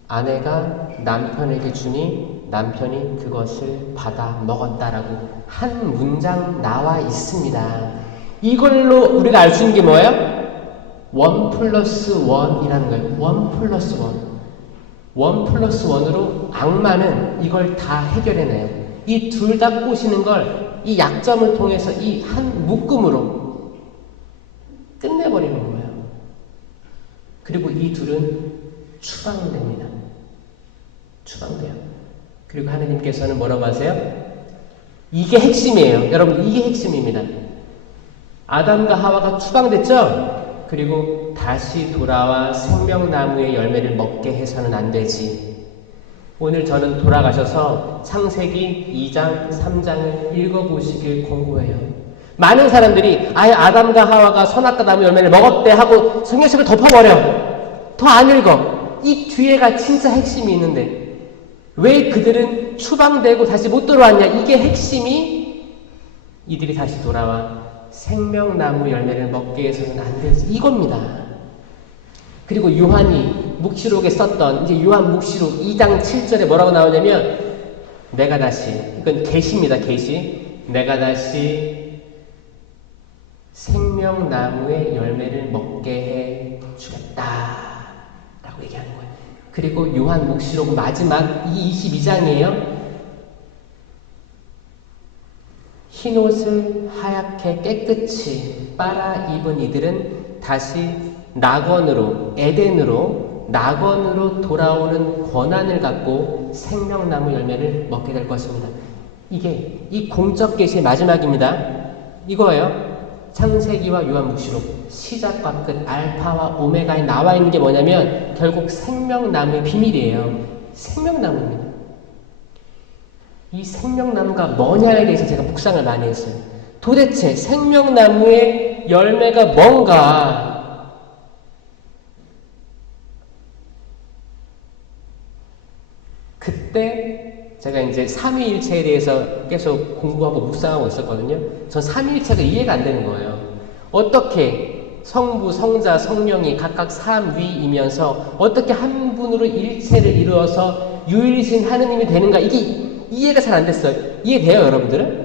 아내가 남편에게 주니 남편이 그것을 받아 먹었다라고 한 문장 나와 있습니다. 이걸로 우리가 알 수 있는 게 뭐예요? 1+1이라는 거예요. 1+1. 1+1으로 악마는 이걸 다 해결해내요. 이 둘 다 꼬시는 걸 이 약점을 통해서 이 한 묶음으로 끝내버리는 거예요. 그리고 이 둘은 추방됩니다. 추방돼요. 그리고 하느님께서는 뭐라고 하세요? 이게 핵심이에요. 여러분 이게 핵심입니다. 아담과 하와가 추방됐죠? 그리고 다시 돌아와 생명나무의 열매를 먹게 해서는 안 되지. 오늘 저는 돌아가셔서 창세기 2장, 3장을 읽어보시길 권고해요. 많은 사람들이 아담과 하와가 선악과 나무 열매를 먹었대 하고 성경책을 덮어버려. 더 안 읽어. 이 뒤에가 진짜 핵심이 있는데 왜 그들은 추방되고 다시 못 돌아왔냐. 이게 핵심이 이들이 다시 돌아와 생명나무 열매를 먹게 해서는 안 되지. 이겁니다. 그리고 요한이 묵시록에 썼던 이제 요한 묵시록 2장 7절에 뭐라고 나오냐면 내가 다시 이건 계시입니다. 계시 내가 다시 생명나무의 열매를 먹게 해 주겠다 라고 얘기하는 거예요. 그리고 요한 묵시록 마지막 이 22장이에요. 흰옷을 하얗게 깨끗이 빨아 입은 이들은 다시 낙원으로 에덴으로 낙원으로 돌아오는 권한을 갖고 생명나무 열매를 먹게 될 것입니다. 이게 이 공적 계시의 마지막입니다. 이거예요. 창세기와 요한묵시록 시작과 끝 알파와 오메가에 나와 있는 게 뭐냐면 결국 생명나무의 비밀이에요. 생명나무입니다. 이 생명나무가 뭐냐에 대해서 제가 묵상을 많이 했어요. 도대체 생명나무의 열매가 뭔가? 그때 제가 이제 삼위일체에 대해서 계속 공부하고 묵상하고 있었거든요. 전 삼위일체가 이해가 안 되는 거예요. 어떻게 성부, 성자, 성령이 각각 삼위이면서 어떻게 한 분으로 일체를 이루어서 유일신 하느님이 되는가? 이게 이해가 잘 안 됐어요. 이해돼요, 여러분들은?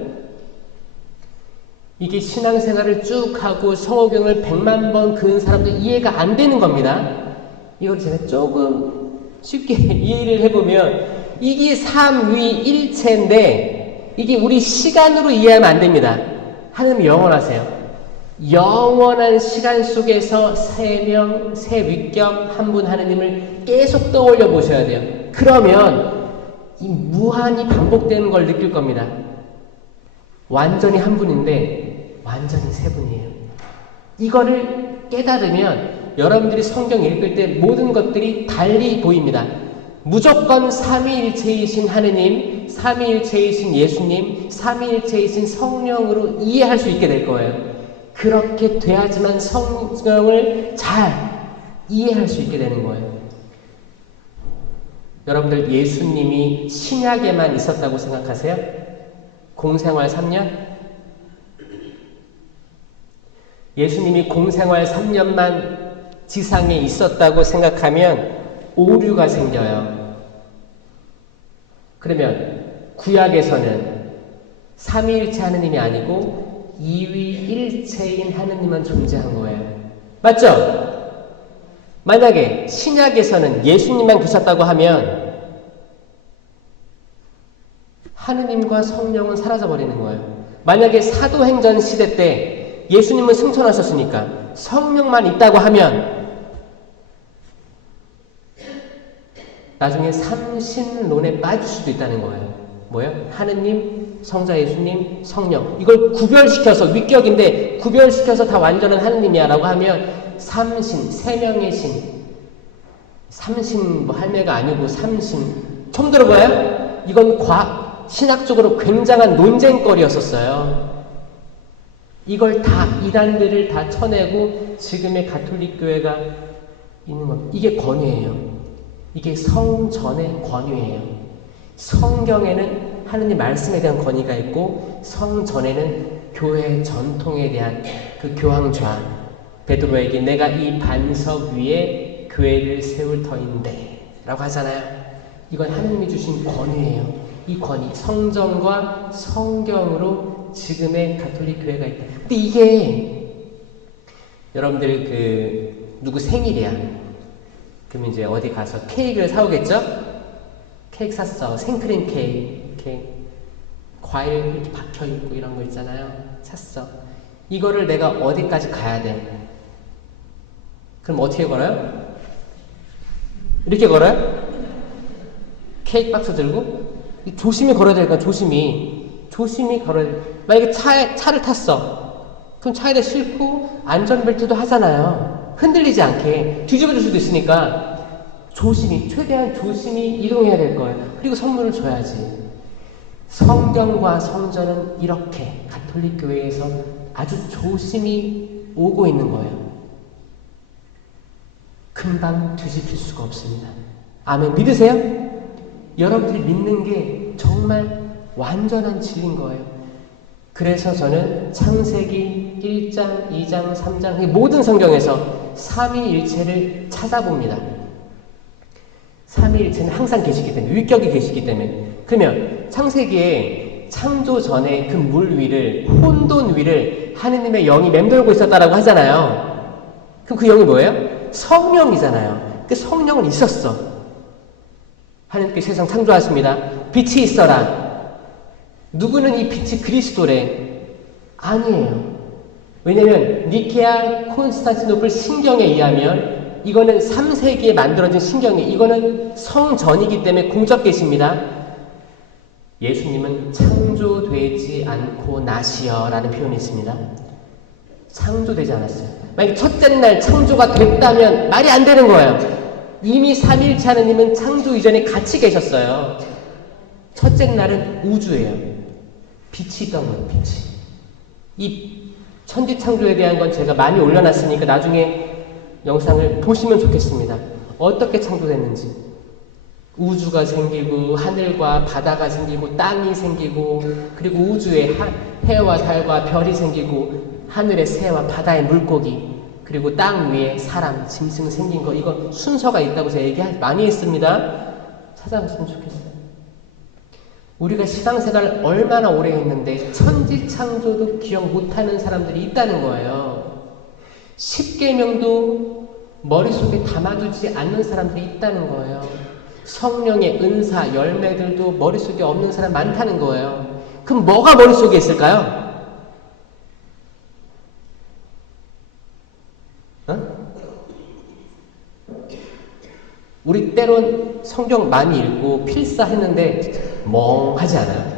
이게 신앙생활을 쭉 하고 성호경을 100만 번 그은 사람도 이해가 안 되는 겁니다. 이걸 제가 조금 쉽게 이해를 해보면 이게 삼위일체인데 이게 우리 시간으로 이해하면 안 됩니다. 하느님이 영원하세요. 영원한 시간 속에서 세 명, 세 위격 한 분 하느님을 계속 떠올려 보셔야 돼요. 그러면 이 무한히 반복되는 걸 느낄 겁니다. 완전히 한 분인데 완전히 세 분이에요. 이거를 깨달으면 여러분들이 성경 읽을 때 모든 것들이 달리 보입니다. 무조건 삼위일체이신 하느님, 삼위일체이신 예수님, 삼위일체이신 성령으로 이해할 수 있게 될 거예요. 그렇게 돼야지만 성경을 잘 이해할 수 있게 되는 거예요. 여러분들 예수님이 신약에만 있었다고 생각하세요? 공생활 3년? 예수님이 공생활 3년만 지상에 있었다고 생각하면 오류가 생겨요. 그러면 구약에서는 삼위일체 하느님이 아니고 이위일체인 하느님만 존재한 거예요. 맞죠? 만약에 신약에서는 예수님만 계셨다고 하면 하느님과 성령은 사라져버리는 거예요. 만약에 사도행전 시대 때 예수님은 승천하셨으니까 성령만 있다고 하면 나중에 삼신론에 빠질 수도 있다는 거예요. 뭐요? 하느님, 성자 예수님, 성령. 이걸 구별시켜서, 위격인데 구별시켜서 다 완전한 하느님이야 라고 하면 삼신, 세 명의 신. 삼신 뭐 할매가 아니고 삼신. 처음 들어봐요? 이건 신학적으로 굉장한 논쟁거리였었어요. 이걸 다 이단들을 다 쳐내고 지금의 가톨릭 교회가 있는 것. 이게 권위예요. 이게 성전의 권위예요. 성경에는 하느님 말씀에 대한 권위가 있고 성전에는 교회 전통에 대한 그 교황좌. 베드로에게 내가 이 반석 위에 교회를 세울 터인데 라고 하잖아요. 이건 하느님이 주신 권위예요. 이 권위, 성전과 성경으로 지금의 가톨릭 교회가 있다. 근데 이게 여러분들 누구 생일이야. 그러면 이제 어디 가서 케이크를 사오겠죠? 케이크 샀어. 생크림 케이크. 과일 이렇게 박혀있고 이런 거 있잖아요. 샀어. 이거를 내가 어디까지 가야 돼? 그럼 어떻게 걸어요? 이렇게 걸어요? 케이크 박스 들고? 조심히 걸어야 되니까 조심히 걸어야 돼. 만약에 차를 탔어. 그럼 차에다 싣고 안전벨트도 하잖아요. 흔들리지 않게 뒤집어질 수도 있으니까 최대한 조심히 이동해야 될 거예요. 그리고 선물을 줘야지. 성경과 성전은 이렇게 가톨릭 교회에서 아주 조심히 오고 있는 거예요. 금방 뒤집힐 수가 없습니다. 아멘. 믿으세요? 여러분들이 믿는 게 정말 완전한 진리인 거예요. 그래서 저는 창세기 1장, 2장, 3장 모든 성경에서 삼위일체를 찾아봅니다. 삼위일체는 항상 계시기 때문에, 위격이 계시기 때문에. 그러면 창세기에 창조 전에 그 물 위를, 혼돈 위를 하느님의 영이 맴돌고 있었다라고 하잖아요. 그럼 그 영이 뭐예요? 성령이잖아요. 그 성령은 있었어. 하느님께 세상 창조하십니다. 빛이 있어라. 누구는 이 빛이 그리스도래. 아니에요. 왜냐면 니케아 콘스탄티노플 신경에 의하면 이거는 3세기에 만들어진 신경이, 이거는 성전이기 때문에 공적 계십니다. 예수님은 창조되지 않고 나시어라는 표현이 있습니다. 창조되지 않았어요. 만약 첫째 날 창조가 됐다면 말이 안 되는 거예요. 이미 삼위일체 하느님은 창조 이전에 같이 계셨어요. 첫째 날은 우주예요. 빛이 있던 거예요. 빛이. 이 천지 창조에 대한 건 제가 많이 올려놨으니까 나중에 영상을 보시면 좋겠습니다. 어떻게 창조됐는지. 우주가 생기고 하늘과 바다가 생기고 땅이 생기고 그리고 우주에 해와 달과 별이 생기고 하늘의 새와 바다의 물고기 그리고 땅 위에 사람, 짐승 생긴 거, 이거 순서가 있다고 제가 얘기 많이 했습니다. 찾아봤으면 좋겠어요. 우리가 신앙생활을 얼마나 오래 했는데 천지창조도 기억 못하는 사람들이 있다는 거예요. 십계명도 머릿속에 담아두지 않는 사람들이 있다는 거예요. 성령의 은사, 열매들도 머릿속에 없는 사람 많다는 거예요. 그럼 뭐가 머릿속에 있을까요? 우리 때론 성경 많이 읽고 필사했는데 멍하지 않아요?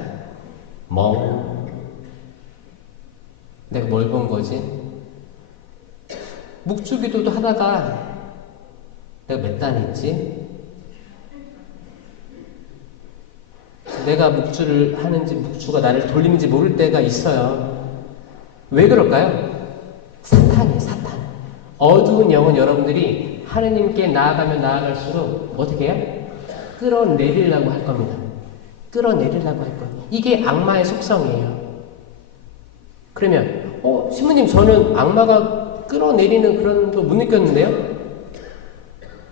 멍. 내가 뭘 본 거지? 묵주기도도 하다가 내가 몇 단 했지? 내가 묵주를 하는지 묵주가 나를 돌리는지 모를 때가 있어요. 왜 그럴까요? 사탄이에요, 사탄. 어두운 영은 여러분들이 하느님께 나아가면 나아갈수록 어떻게 해요? 끌어내리려고 할 겁니다. 끌어내리려고 할 거예요. 이게 악마의 속성이에요. 그러면 신부님 저는 악마가 끌어내리는 그런 거 못 느꼈는데요?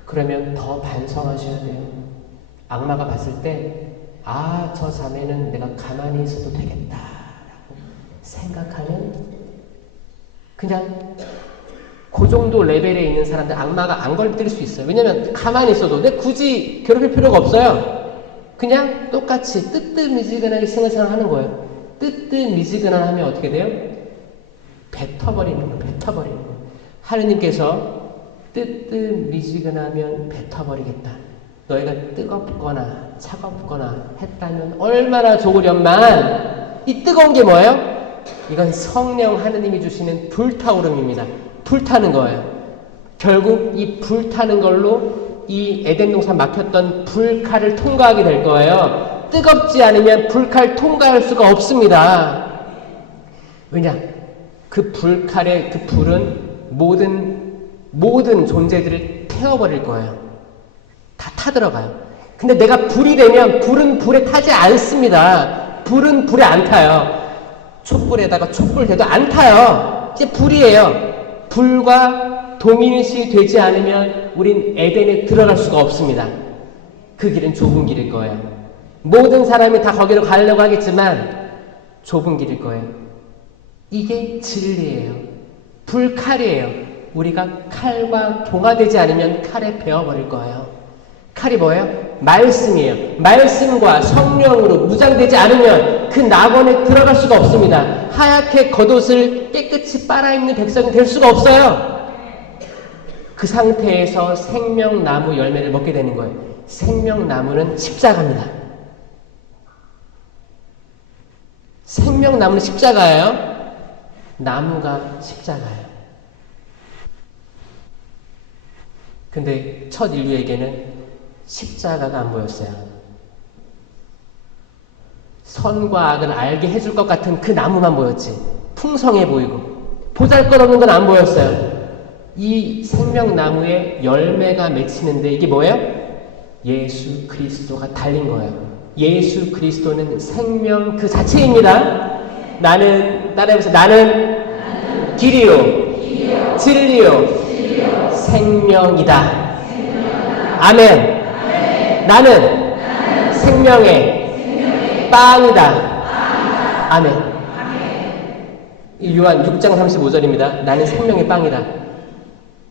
그러면 더 반성하셔야 돼요. 악마가 봤을 때 저 자매는 내가 가만히 있어도 되겠다라고 생각하는 그냥 그 정도 레벨에 있는 사람들 악마가 안 걸릴 수 있어요. 왜냐면 가만히 있어도 내 굳이 괴롭힐 필요가 없어요. 그냥 똑같이 뜨뜻미지근하게 생각하는 거예요. 뜨뜻미지근하면 어떻게 돼요? 뱉어버리는 거예요. 뱉어버리는 거예요. 하느님께서 뜨뜻미지근하면 뱉어버리겠다. 너희가 뜨겁거나 차갑거나 했다면 얼마나 좋으련만. 이 뜨거운 게 뭐예요? 이건 성령 하느님이 주시는 불타오름입니다. 불타는 거예요. 결국 이 불타는 걸로 이 에덴 동산 막혔던 불칼을 통과하게 될 거예요. 뜨겁지 않으면 불칼 통과할 수가 없습니다. 왜냐? 그 불칼의 그 불은 모든 존재들을 태워버릴 거예요. 다 타들어가요. 근데 내가 불이 되면 불은 불에 타지 않습니다. 불은 불에 안 타요. 촛불에다가 촛불 대도 안 타요. 이제 불이에요. 불과 동일시 되지 않으면 우린 에덴에 들어갈 수가 없습니다. 그 길은 좁은 길일 거예요. 모든 사람이 다 거기로 가려고 하겠지만 좁은 길일 거예요. 이게 진리예요. 불칼이에요. 우리가 칼과 동화되지 않으면 칼에 베어버릴 거예요. 칼이 뭐예요? 말씀이에요. 말씀과 성령으로 무장되지 않으면 그 낙원에 들어갈 수가 없습니다. 하얗게 겉옷을 깨끗이 빨아입는 백성이 될 수가 없어요. 그 상태에서 생명나무 열매를 먹게 되는 거예요. 생명나무는 십자가입니다. 생명나무는 십자가예요. 나무가 십자가예요. 근데 첫 인류에게는 십자가가 안 보였어요. 선과 악을 알게 해줄 것 같은 그 나무만 보였지. 풍성해 보이고 보잘것없는 건 안 보였어요. 이 생명나무에 열매가 맺히는데 이게 뭐예요? 예수 그리스도가 달린 거예요. 예수 그리스도는 생명 그 자체입니다. 따라해보세요. 나는 길이요, 진리요, 생명이다. 아멘. 나는 생명의 빵이다. 아멘. 요한 6장 35절입니다. 나는 생명의 빵이다.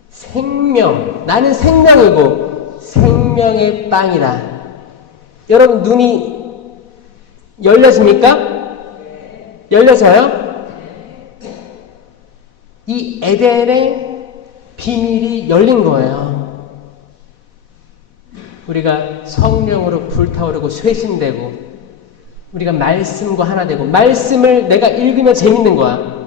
생명. 나는 생명이고 생명의 빵이다. 여러분 눈이 열려집니까? 열려져요? 이 에덴의 비밀이 열린 거예요. 우리가 성령으로 불타오르고 쇄신되고 우리가 말씀과 하나 되고 말씀을 내가 읽으면 재밌는 거야.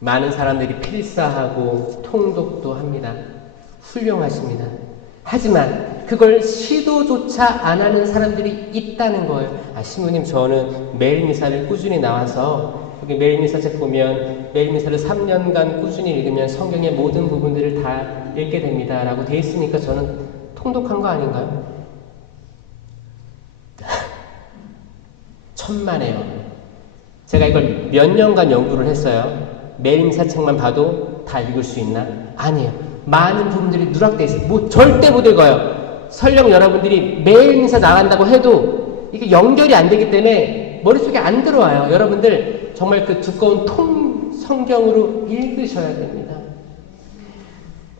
많은 사람들이 필사하고 통독도 합니다. 훌륭하십니다. 하지만 그걸 시도조차 안 하는 사람들이 있다는 거예요. 신부님 저는 매일 미사를 꾸준히 나와서 여기 매일 미사책 보면 매일 미사를 3년간 꾸준히 읽으면 성경의 모든 부분들을 다 읽게 됩니다 라고 돼 있으니까 저는 통독한 거 아닌가요? 천만에요. 제가 이걸 몇 년간 연구를 했어요. 매일 미사책만 봐도 다 읽을 수 있나? 아니에요. 많은 부분들이 누락돼 있어요. 절대 못 읽어요. 설령 여러분들이 매일 미사 나간다고 해도 이게 연결이 안 되기 때문에 머릿속에 안 들어와요. 여러분들 정말 그 두꺼운 성경으로 읽으셔야 됩니다.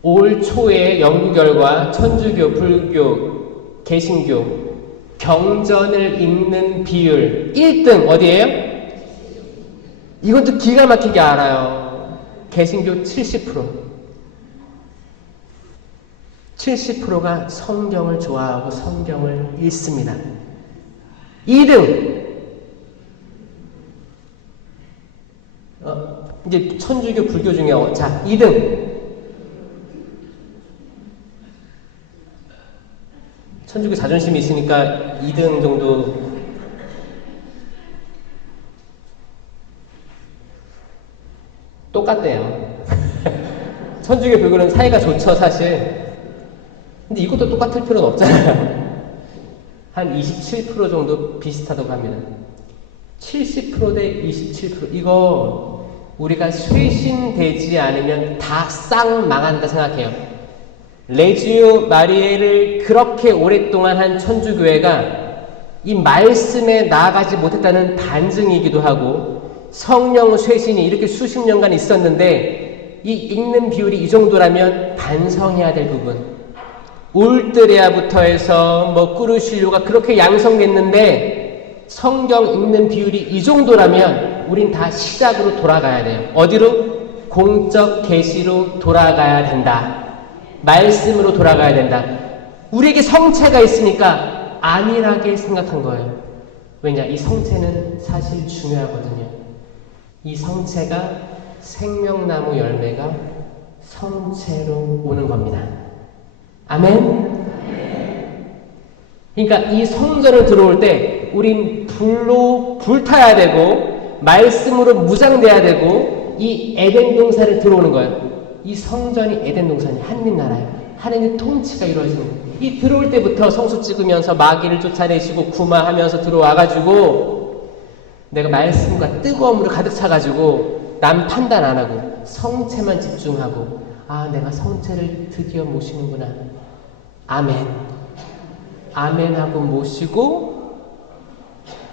올 초에 연구 결과 천주교, 불교, 개신교 경전을 읽는 비율 1등 어디예요? 이것도 기가 막히게 알아요. 개신교 70%. 70%가 성경을 좋아하고 성경을 읽습니다. 2등. 이제 천주교, 불교 중에 자, 2등. 천주교 자존심이 있으니까 2등 정도. 똑같대요. 천주교, 불교는 사이가 좋죠, 사실. 근데 이것도 똑같을 필요는 없잖아요. 한 27% 정도 비슷하다고 합니다. 70% 대 27%. 이거 우리가 쇄신되지 않으면 다 싹 망한다 생각해요. 레지오 마리에를 그렇게 오랫동안 한 천주교회가 이 말씀에 나아가지 못했다는 반증이기도 하고, 성령 쇄신이 이렇게 수십 년간 있었는데 이 읽는 비율이 이 정도라면 반성해야 될 부분. 울뜨레아부터 해서 꾸르실료가 그렇게 양성됐는데 성경 읽는 비율이 이 정도라면 우린 다 시작으로 돌아가야 돼요. 어디로? 공적 계시로 돌아가야 된다. 말씀으로 돌아가야 된다. 우리에게 성체가 있으니까 안일하게 생각한 거예요. 왜냐? 이 성체는 사실 중요하거든요. 이 성체가 생명나무 열매가 성체로 오는 겁니다. 아멘? 그러니까 이 성전을 들어올 때 우린 불로 불타야 되고 말씀으로 무장돼야 되고 이 에덴 동산을 들어오는 거예요. 이 성전이 에덴 동산이 하느님 나라예요. 하느님 통치가 이루어지는 거예요. 이 들어올 때부터 성수 찍으면서 마귀를 쫓아내시고 구마하면서 들어와가지고 내가 말씀과 뜨거움으로 가득 차가지고 남 판단 안 하고 성체만 집중하고, 아, 내가 성체를 드디어 모시는구나. 아멘. 아멘하고 모시고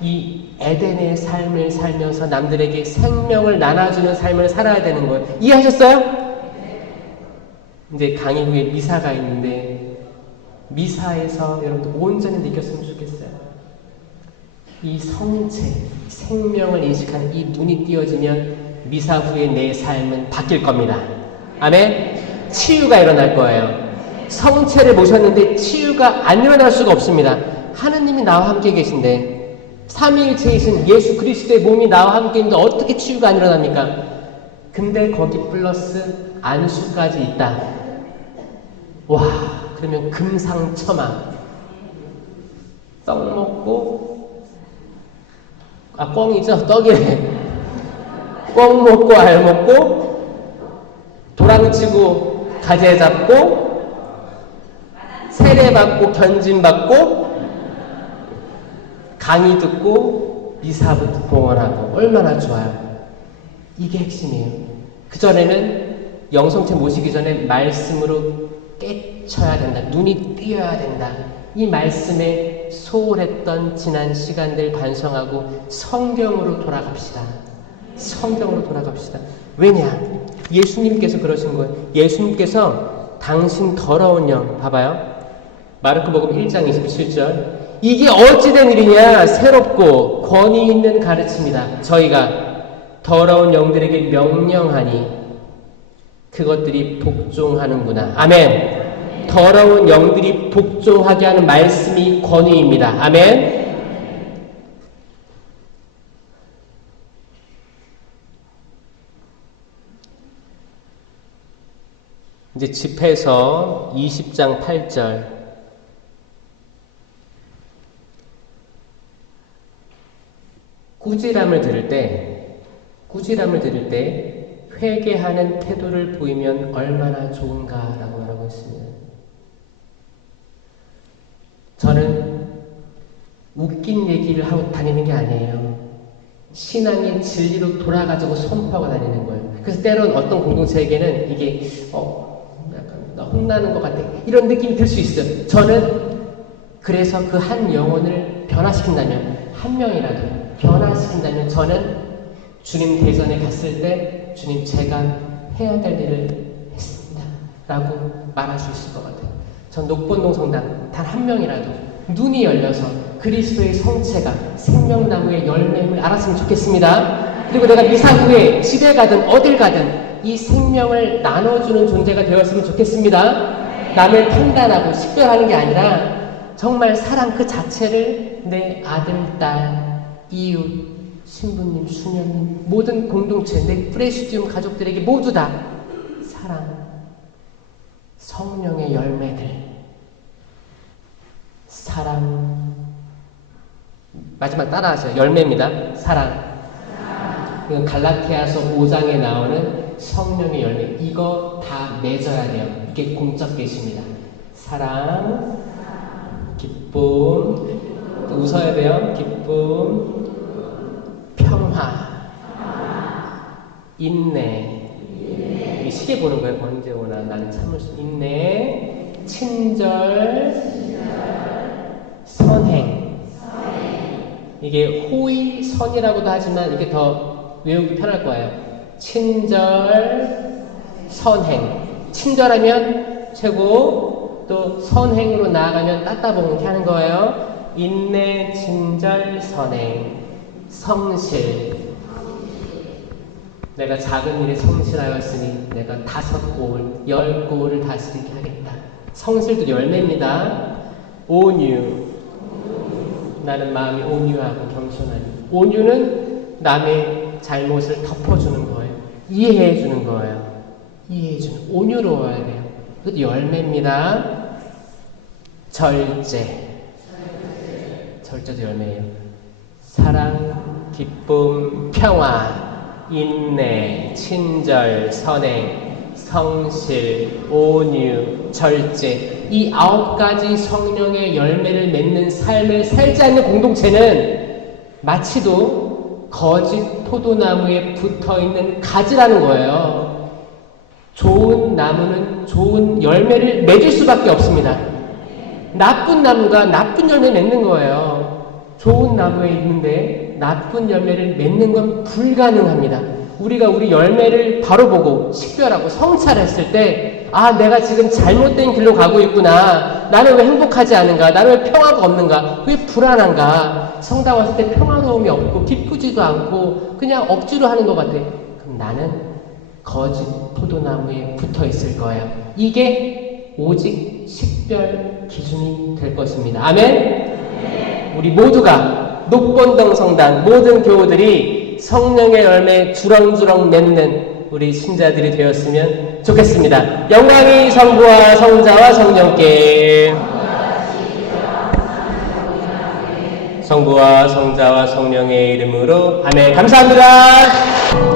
이 에덴의 삶을 살면서 남들에게 생명을 나눠주는 삶을 살아야 되는 거예요. 이해하셨어요? 이제 강의 후에 미사가 있는데 미사에서 여러분들 온전히 느꼈으면 좋겠어요. 이 성체, 생명을 인식하는 이 눈이 띄어지면 미사 후에 내 삶은 바뀔 겁니다. 아멘? 치유가 일어날 거예요. 성체를 모셨는데 치유가 안 일어날 수가 없습니다. 하느님이 나와 함께 계신데, 삼위일체이신 예수 그리스도의 몸이 나와 함께 있는데 어떻게 치유가 안 일어납니까? 근데 거기 플러스 안수까지 있다. 와, 그러면 금상첨화. 떡 먹고, 뻥이죠? 떡이래. 뻥 먹고 알 먹고 도랑치고 가재 잡고 세례받고 견진받고 강의 듣고 미사부터 봉헌하고 얼마나 좋아요. 이게 핵심이에요. 그전에는 영성체 모시기 전에 말씀으로 깨쳐야 된다. 눈이 띄어야 된다. 이 말씀에 소홀했던 지난 시간들 반성하고 성경으로 돌아갑시다. 성경으로 돌아갑시다. 왜냐? 예수님께서 그러신 거예요. 예수님께서 당신 더러운 영, 봐봐요. 마르코복음 1장 27절. 이게 어찌된 일이냐? 새롭고 권위 있는 가르침이다. 저희가 더러운 영들에게 명령하니 그것들이 복종하는구나. 아멘. 더러운 영들이 복종하게 하는 말씀이 권위입니다. 아멘. 이제 집회서 20장 8절. 꾸지람을 들을 때 회개하는 태도를 보이면 얼마나 좋은가라고 말하고 있습니다. 저는 웃긴 얘기를 하고 다니는 게 아니에요. 신앙의 진리로 돌아가지고 선포하고 다니는 거예요. 그래서 때론 어떤 공동체에게는 이게 약간 나 혼나는 것 같아, 이런 느낌이 들 수 있어요. 저는 그래서 그 한 영혼을 변화시킨다면, 한 명이라도 변화시킨다면, 저는 주님 대전에 갔을 때 주님, 제가 해야 될 일을 했습니다 라고 말할 수 있을 것 같아요. 전 녹본동 성당 단 한 명이라도 눈이 열려서 그리스도의 성체가 생명나무의 열매임을 알았으면 좋겠습니다. 그리고 내가 미사 후에 집에 가든 어딜 가든 이 생명을 나눠주는 존재가 되었으면 좋겠습니다. 남을 판단하고 식별하는 게 아니라 정말 사랑 그 자체를 내 아들, 딸, 이웃, 신부님, 수녀님, 모든 공동체, 내 프레시디움 가족들에게 모두 다 사랑, 성령의 열매들, 사랑, 마지막 따라하세요. 열매입니다. 사랑. 이건 갈라티아서 5장에 나오는 성령의 열매. 이거 다 맺어야 돼요. 이게 공적 계시입니다. 사랑, 기쁨, 또 웃어야 돼요. 기쁨, 평화, 인내. 이 시계 보는 거예요. 언제 오나 나는 참을 수. 인내, 친절, 선행. 이게 호의선이라고도 하지만 이게 더 외우기 편할 거예요. 친절, 선행. 친절하면 최고, 또 선행으로 나아가면 따따봉 이렇게 하는 거예요. 인내, 친절, 선행, 성실. 내가 작은 일에 성실하였으니 내가 5골, 10골을 다스리게 하겠다. 성실도 열매입니다. 온유. 나는 마음이 온유하고 겸손하니. 온유는 남의 잘못을 덮어주는 거예요. 이해해주는 거예요. 이해해주는. 온유로워야 돼요. 그것도 열매입니다. 절제. 절제도 열매예요. 사랑, 기쁨, 평화, 인내, 친절, 선행, 성실, 온유, 절제. 이 9가지 성령의 열매를 맺는 삶을 살지 않는 공동체는 마치도 거짓 포도나무에 붙어있는 가지라는 거예요. 좋은 나무는 좋은 열매를 맺을 수밖에 없습니다. 나쁜 나무가 나쁜 열매 맺는 거예요. 좋은 나무에 있는데 나쁜 열매를 맺는 건 불가능합니다. 우리가 우리 열매를 바로 보고 식별하고 성찰했을 때, 아, 내가 지금 잘못된 길로 가고 있구나. 나는 왜 행복하지 않은가? 나는 왜 평화가 없는가? 왜 불안한가? 성당 왔을 때 평화로움이 없고 기쁘지도 않고 그냥 억지로 하는 것 같아. 그럼 나는 거짓 포도나무에 붙어 있을 거예요. 이게 오직 식별 기준이 될 것입니다. 아멘? 우리 모두가 녹본동 성당 모든 교우들이 성령의 열매 주렁주렁 맺는 우리 신자들이 되었으면 좋겠습니다. 영광이 성부와 성자와 성령께, 성부와 성자와 성령의 이름으로 아멘. 감사합니다.